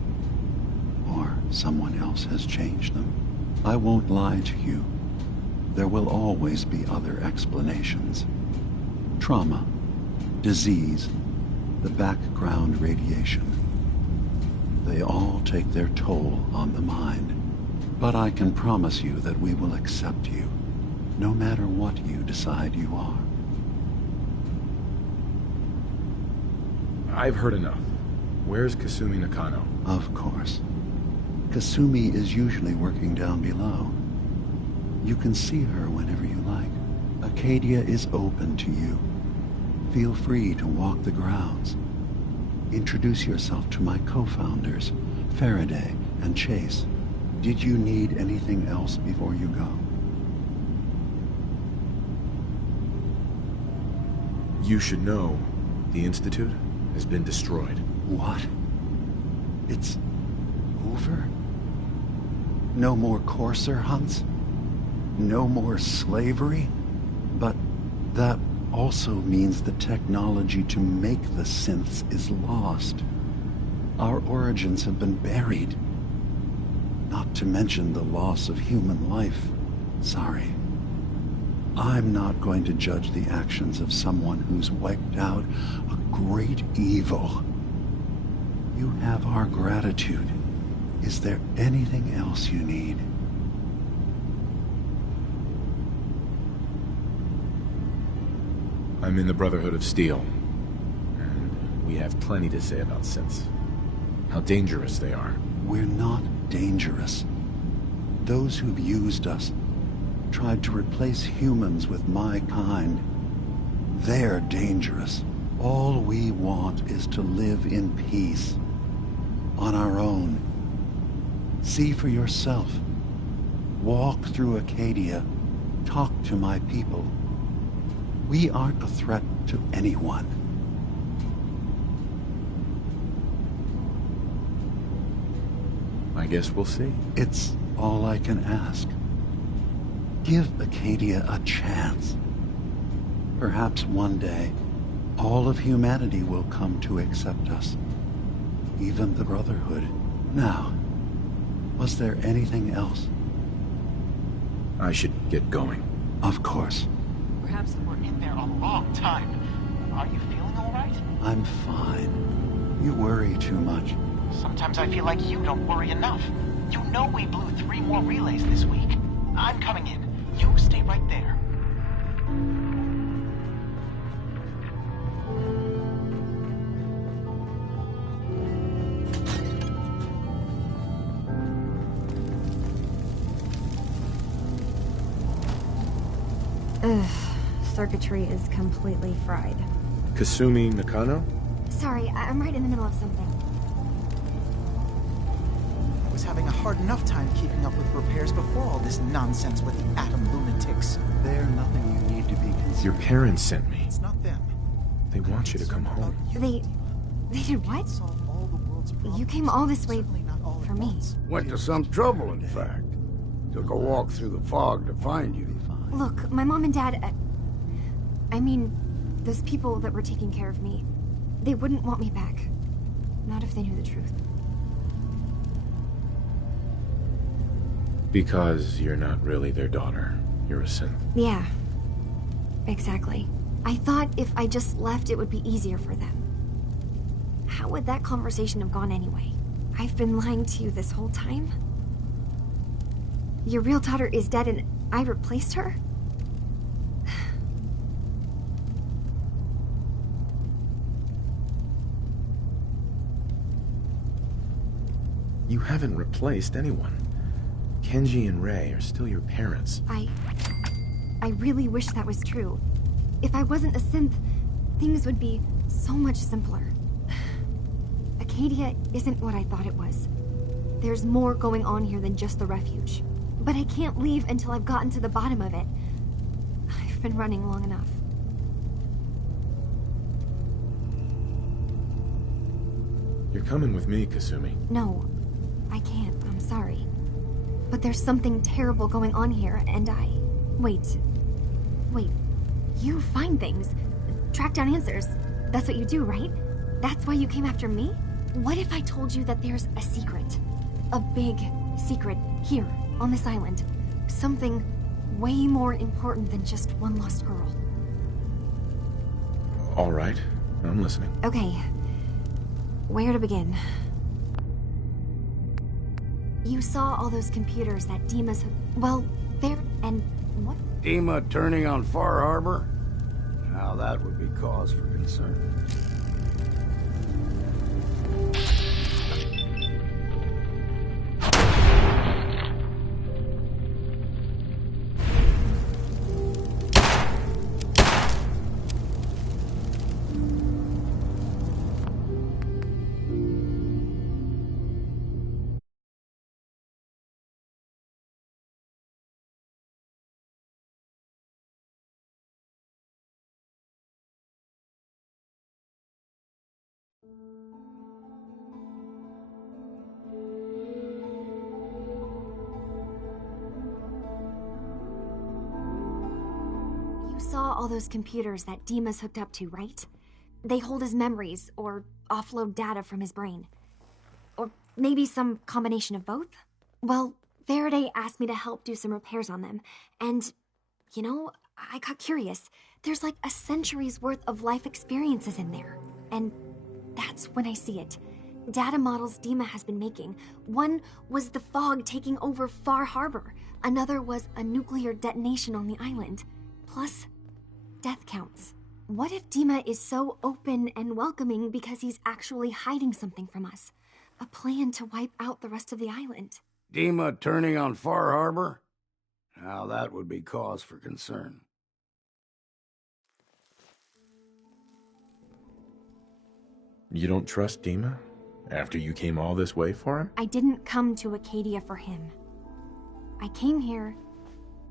Or someone else has changed them. I won't lie to you. There will always be other explanations. Trauma, disease, the background radiation. They all take their toll on the mind. But I can promise you that we will accept you, no matter what you decide you are. I've heard enough. Where's Kasumi Nakano? Of course. Kasumi is usually working down below. You can see her whenever you like. Acadia is open to you. Feel free to walk the grounds. Introduce yourself to my co-founders, Faraday and Chase. Did you need anything else before you go? You should know, the Institute has been destroyed. What? It's over? No more courser hunts? No more slavery? But that also means the technology to make the synths is lost. Our origins have been buried. Not to mention the loss of human life. Sorry. I'm not going to judge the actions of someone who's wiped out a great evil. You have our gratitude. Is there anything else you need? I'm in the Brotherhood of Steel, and we have plenty to say about synths. How dangerous they are. We're not dangerous. Those who've used us, tried to replace humans with my kind, they're dangerous. All we want is to live in peace, on our own. See for yourself. Walk through Acadia, talk to my people. We aren't a threat to anyone. I guess we'll see. It's all I can ask. Give Acadia a chance. Perhaps one day, all of humanity will come to accept us. Even the Brotherhood. Now, was there anything else? I should get going. Of course. Perhaps we're in there a long time. Are you feeling all right? I'm fine. You worry too much. Sometimes I feel like you don't worry enough. You know we blew 3 more relays this week. I'm coming in. You stay right there. Ugh, circuitry is completely fried. Kasumi Nakano? Sorry, I'm right in the middle of something. I was having a hard enough time keeping up with repairs before all this nonsense with the atom lunatics. They're nothing you need to be concerned. Your parents sent me. It's not them. They want you to come home. They did what? You came all this way for me. Went to some trouble, in fact. Took a walk through the fog to find you. Look, my mom and dad... I mean, those people that were taking care of me, they wouldn't want me back. Not if they knew the truth. Because you're not really their daughter. You're a synth. Yeah, exactly. I thought if I just left, it would be easier for them. How would that conversation have gone anyway? I've been lying to you this whole time? Your real daughter is dead and I replaced her? You haven't replaced anyone. Kenji and Rei are still your parents. I really wish that was true. If I wasn't a synth, things would be so much simpler. Acadia isn't what I thought it was. There's more going on here than just the refuge. But I can't leave until I've gotten to the bottom of it. I've been running long enough. You're coming with me, Kasumi. No, I can't. I'm sorry. But there's something terrible going on here, and I... Wait. You find things. Track down answers. That's what you do, right? That's why you came after me? What if I told you that there's a secret? A big secret here, on this island. Something way more important than just one lost girl. All right. I'm listening. Okay. Where to begin? You saw all those computers that Dima's... Well, there... And what? Dima turning on Far Harbor? Now that would be cause for concern. You saw all those computers that Dima's hooked up to, right? They hold his memories, or offload data from his brain. Or maybe some combination of both? Well, Faraday asked me to help do some repairs on them, and, you know, I got curious. There's like a century's worth of life experiences in there. And that's when I see it. Data models Dima has been making. One was the fog taking over Far Harbor. Another was a nuclear detonation on the island. Plus, death counts. What if Dima is so open and welcoming because he's actually hiding something from us? A plan to wipe out the rest of the island. Dima turning on Far Harbor? Now that would be cause for concern. You don't trust Dima? After you came all this way for him? I didn't come to Acadia for him. I came here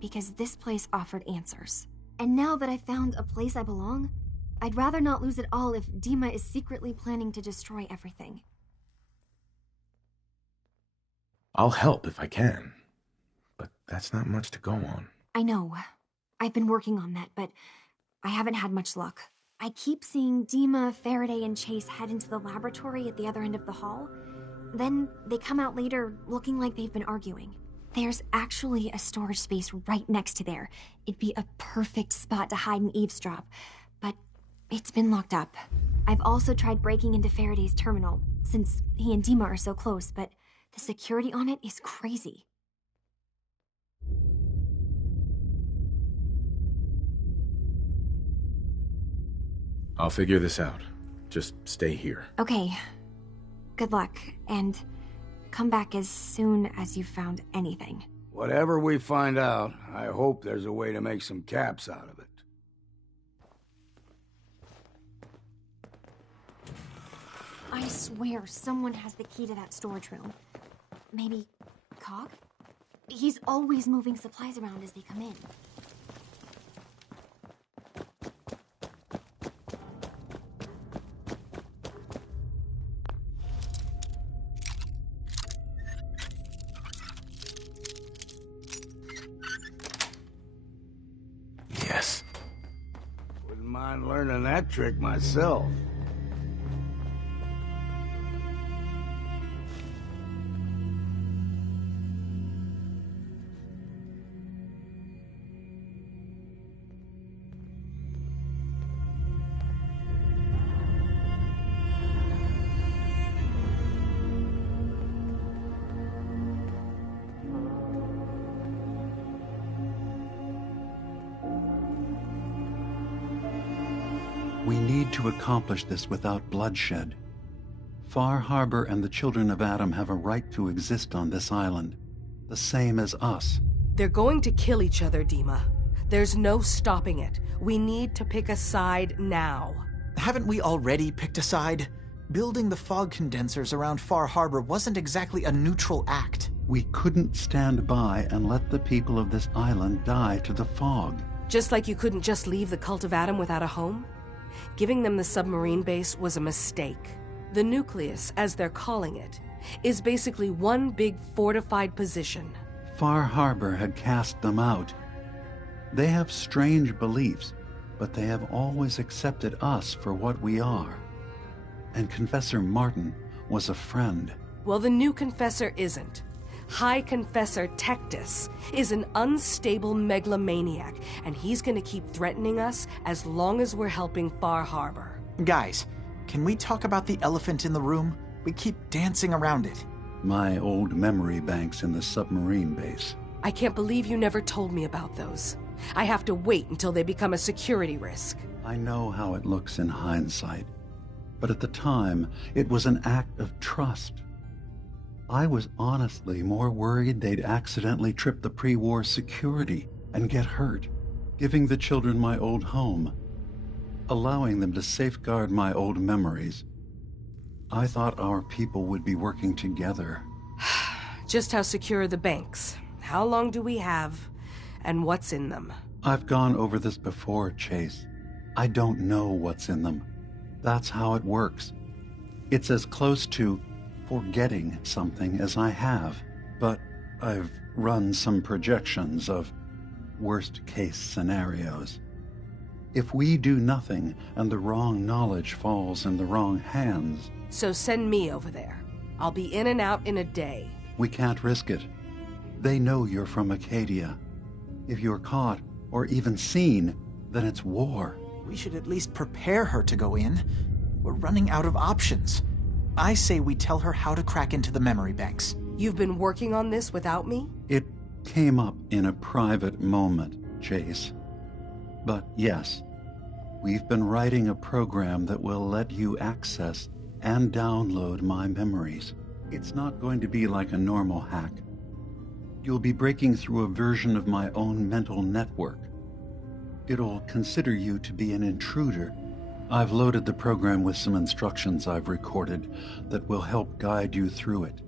because this place offered answers. And now that I found a place I belong, I'd rather not lose it all if Dima is secretly planning to destroy everything. I'll help if I can. But that's not much to go on. I know. I've been working on that, but I haven't had much luck. I keep seeing Dima, Faraday, and Chase head into the laboratory at the other end of the hall. Then they come out later looking like they've been arguing. There's actually a storage space right next to there. It'd be a perfect spot to hide and eavesdrop, but it's been locked up. I've also tried breaking into Faraday's terminal, since he and Dima are so close, but the security on it is crazy. I'll figure this out. Just stay here. Okay. Good luck, and come back as soon as you've found anything. Whatever we find out, I hope there's a way to make some caps out of it. I swear someone has the key to that storage room. Maybe Cog? He's always moving supplies around as they come in. Yes. Wouldn't mind learning that trick myself. We need to accomplish this without bloodshed. Far Harbor and the children of Adam have a right to exist on this island, the same as us. They're going to kill each other, Dima. There's no stopping it. We need to pick a side now. Haven't we already picked a side? Building the fog condensers around Far Harbor wasn't exactly a neutral act. We couldn't stand by and let the people of this island die to the fog. Just like you couldn't just leave the Cult of Adam without a home? Giving them the submarine base was a mistake. The nucleus, as they're calling it, is basically one big fortified position. Far Harbor had cast them out. They have strange beliefs, but they have always accepted us for what we are. And Confessor Martin was a friend. Well, the new Confessor isn't. High Confessor Tectus is an unstable megalomaniac, and he's gonna keep threatening us as long as we're helping Far Harbor. Guys, can we talk about the elephant in the room? We keep dancing around it. My old memory banks in the submarine base. I can't believe you never told me about those. I have to wait until they become a security risk. I know how it looks in hindsight, but at the time, it was an act of trust. I was honestly more worried they'd accidentally trip the pre-war security and get hurt, giving the children my old home, allowing them to safeguard my old memories. I thought our people would be working together. Just how secure are the banks? How long do we have? And what's in them? I've gone over this before, Chase. I don't know what's in them. That's how it works. It's as close to forgetting something as I have, but I've run some projections of worst-case scenarios. If we do nothing and the wrong knowledge falls in the wrong hands... So send me over there. I'll be in and out in a day. We can't risk it. They know you're from Acadia. If you're caught, or even seen, then it's war. We should at least prepare her to go in. We're running out of options. I say we tell her how to crack into the memory banks. You've been working on this without me? It came up in a private moment, Chase. But yes, we've been writing a program that will let you access and download my memories. It's not going to be like a normal hack. You'll be breaking through a version of my own mental network. It'll consider you to be an intruder. I've loaded the program with some instructions I've recorded that will help guide you through it.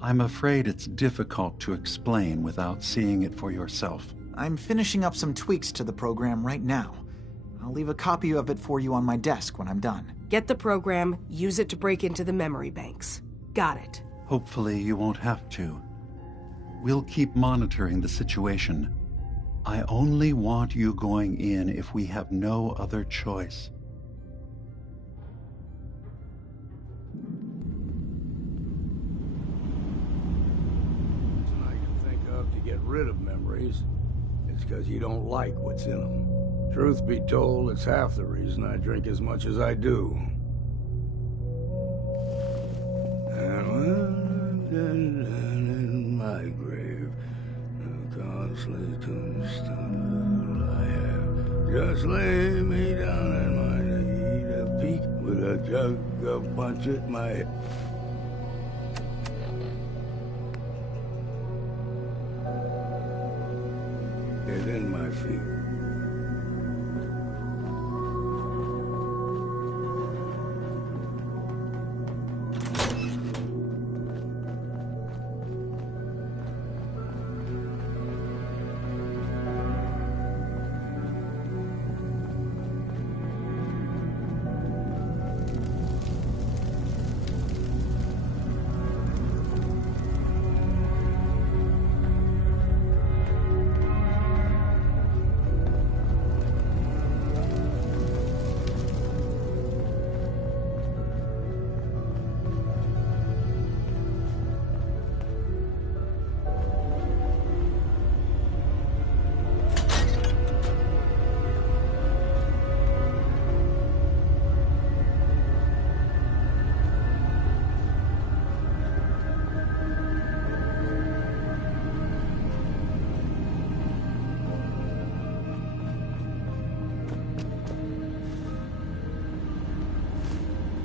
I'm afraid it's difficult to explain without seeing it for yourself. I'm finishing up some tweaks to the program right now. I'll leave a copy of it for you on my desk when I'm done. Get the program, use it to break into the memory banks. Got it. Hopefully you won't have to. We'll keep monitoring the situation. I only want you going in if we have no other choice. I can think of to get rid of memories. It's because you don't like what's in them. Truth be told, it's half the reason I drink as much as I do. And in my grave, a costly tombstone I have. Just lay me down and mine eat a peak with a jug of punch at my head. Get in my feet.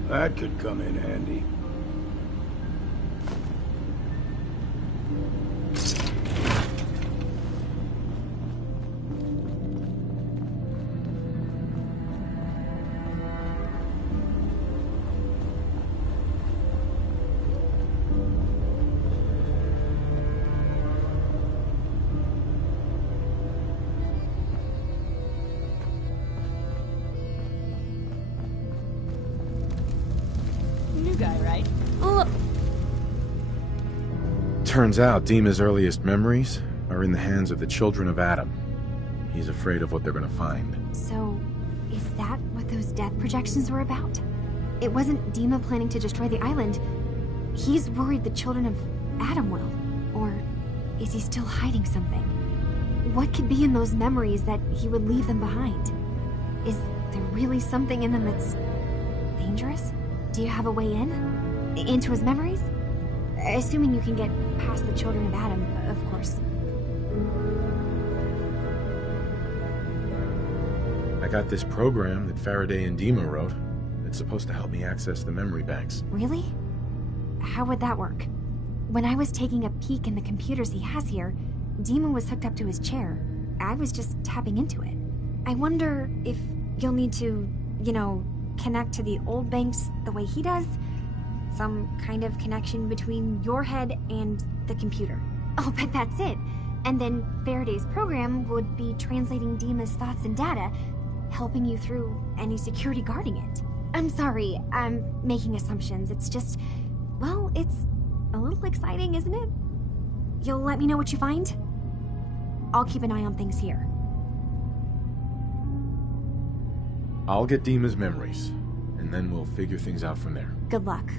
That could come in handy. Turns out Dima's earliest memories are in the hands of the children of Adam. He's afraid of what they're gonna find. So, is that what those death projections were about? It wasn't Dima planning to destroy the island. He's worried the children of Adam will. Or is he still hiding something? What could be in those memories that he would leave them behind? Is there really something in them that's dangerous? Do you have a way in? Into his memories? Assuming you can get past the children of Adam, of course. I got this program that Faraday and Dima wrote. It's supposed to help me access the memory banks. Really? How would that work? When I was taking a peek in the computers he has here, Dima was hooked up to his chair. I was just tapping into it. I wonder if you'll need to, connect to the old banks the way he does? Some kind of connection between your head and the computer. Oh, but that's it. And then Faraday's program would be translating Dima's thoughts and data, helping you through any security guarding it. I'm sorry, I'm making assumptions. It's just, well, it's a little exciting, isn't it? You'll let me know what you find? I'll keep an eye on things here. I'll get Dima's memories, and then we'll figure things out from there. Good luck.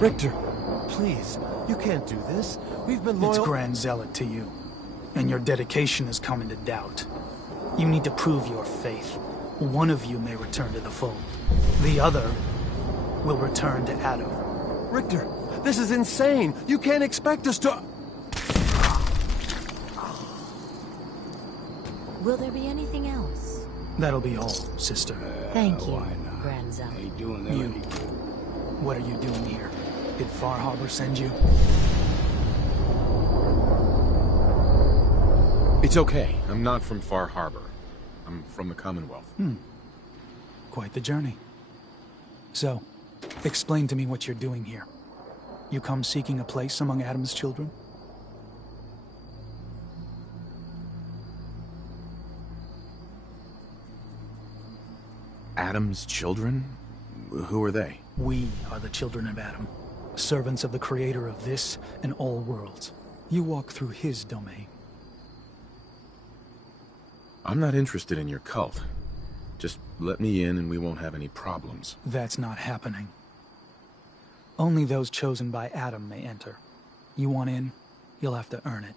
Richter, please, you can't do this. We've been loyal— It's Grand Zealot to you, and your dedication has come into doubt. You need to prove your faith. One of you may return to the fold. The other will return to Adam. Richter, this is insane. You can't expect us to— Will there be anything else? That'll be all, sister. Thank you, Grand Zealot. You. What are you doing here? Did Far Harbor send you? It's okay. I'm not from Far Harbor. I'm from the Commonwealth. Quite the journey. So, explain to me what you're doing here. You come seeking a place among Adam's children? Adam's children? Who are they? We are the children of Adam, servants of the creator of this and all worlds. You walk through his domain. I'm not interested in your cult. Just let me in and we won't have any problems. That's not happening. Only those chosen by Adam may enter. You want in, you'll have to earn it.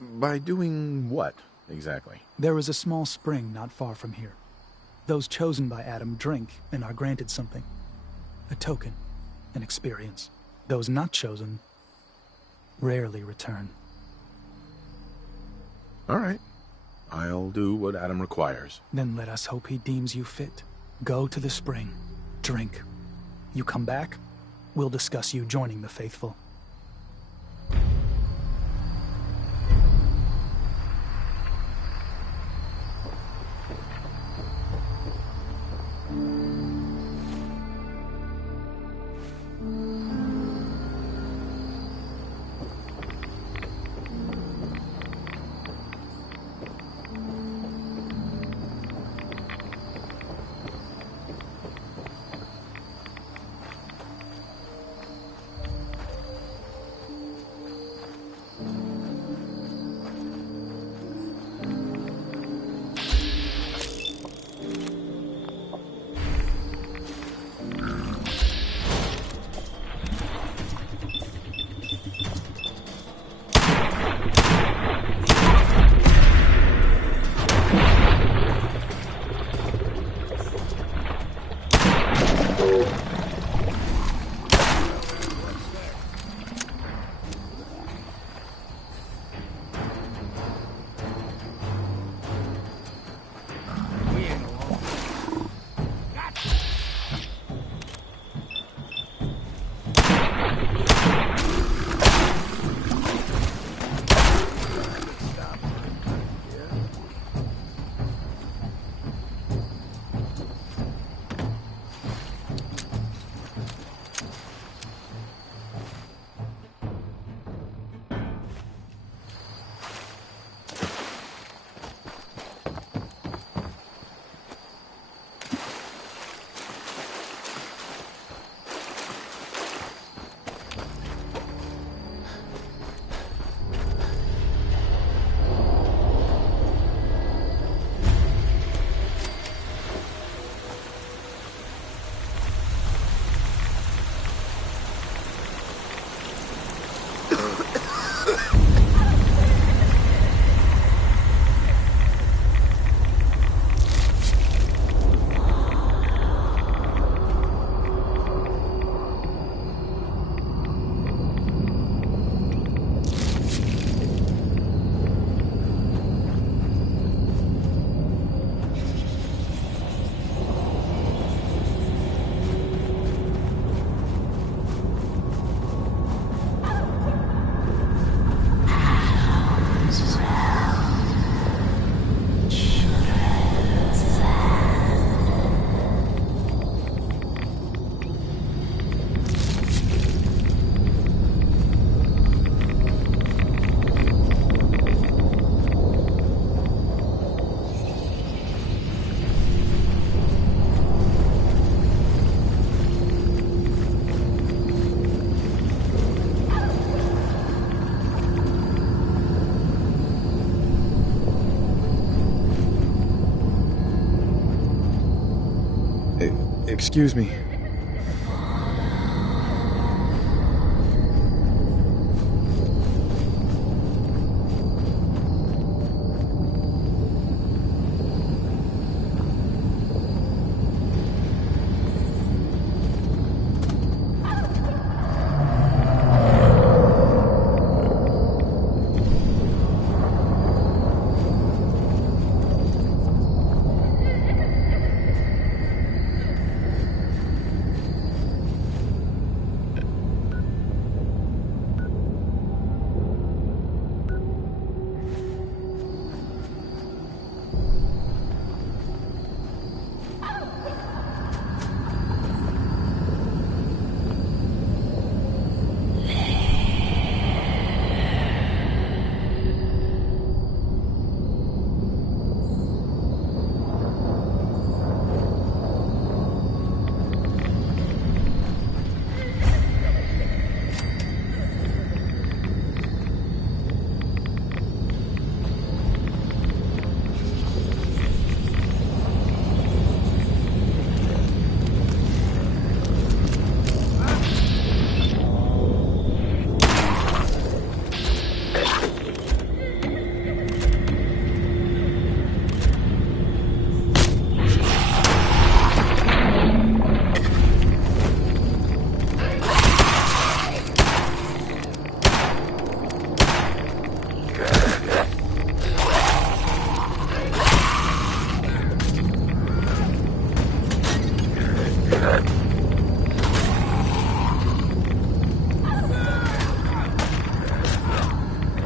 By doing what, exactly? There is a small spring not far from here. Those chosen by Adam drink and are granted something. A token, an experience. Those not chosen rarely return. All right. I'll do what Adam requires. Then let us hope he deems you fit. Go to the spring. Drink. You come back, we'll discuss you joining the faithful. Excuse me.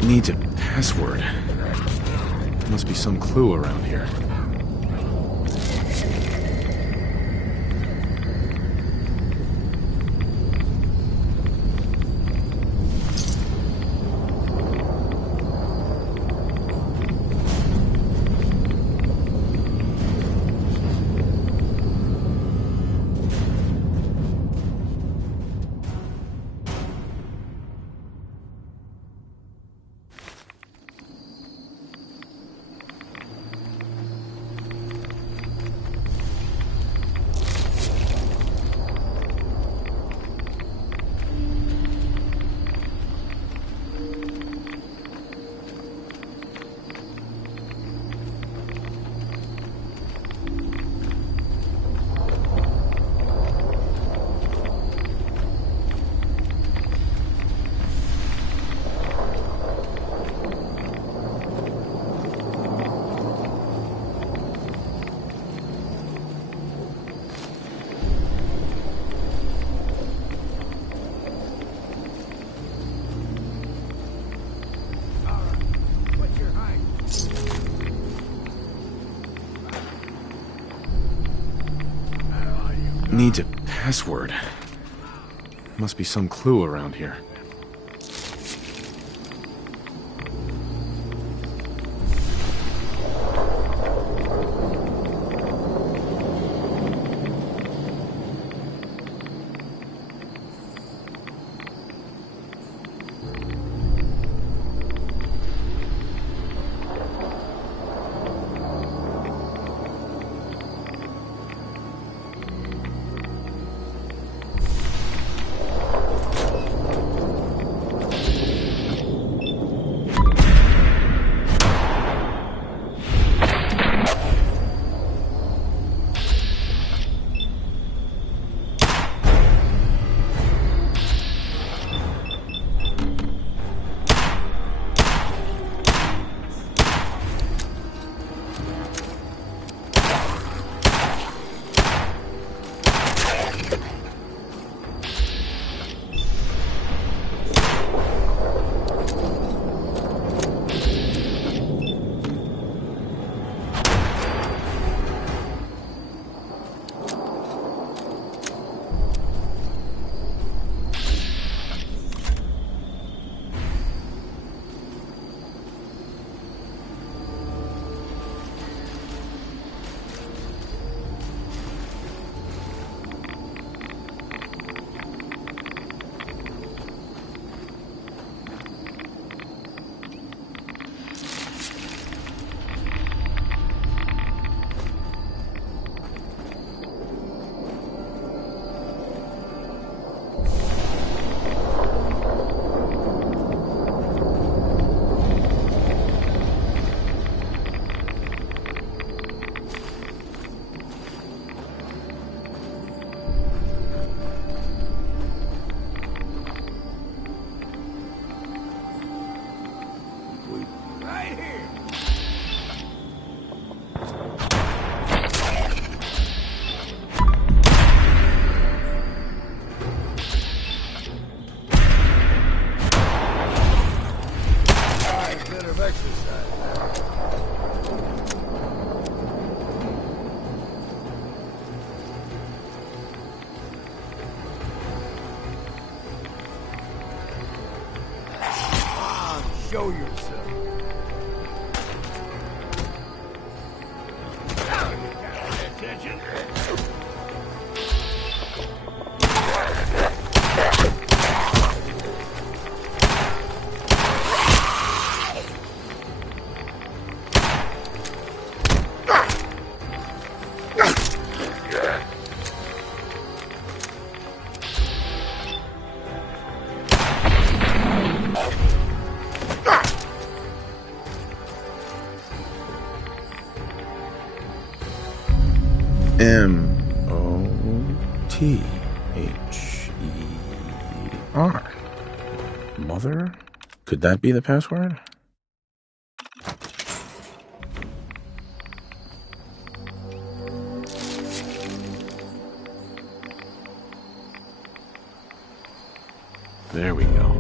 Needs a password. Must be some clue around here. Needs a password. Must be some clue around here. Show yourself. Attention. MOTHER. Mother? Could that be the password? There we go.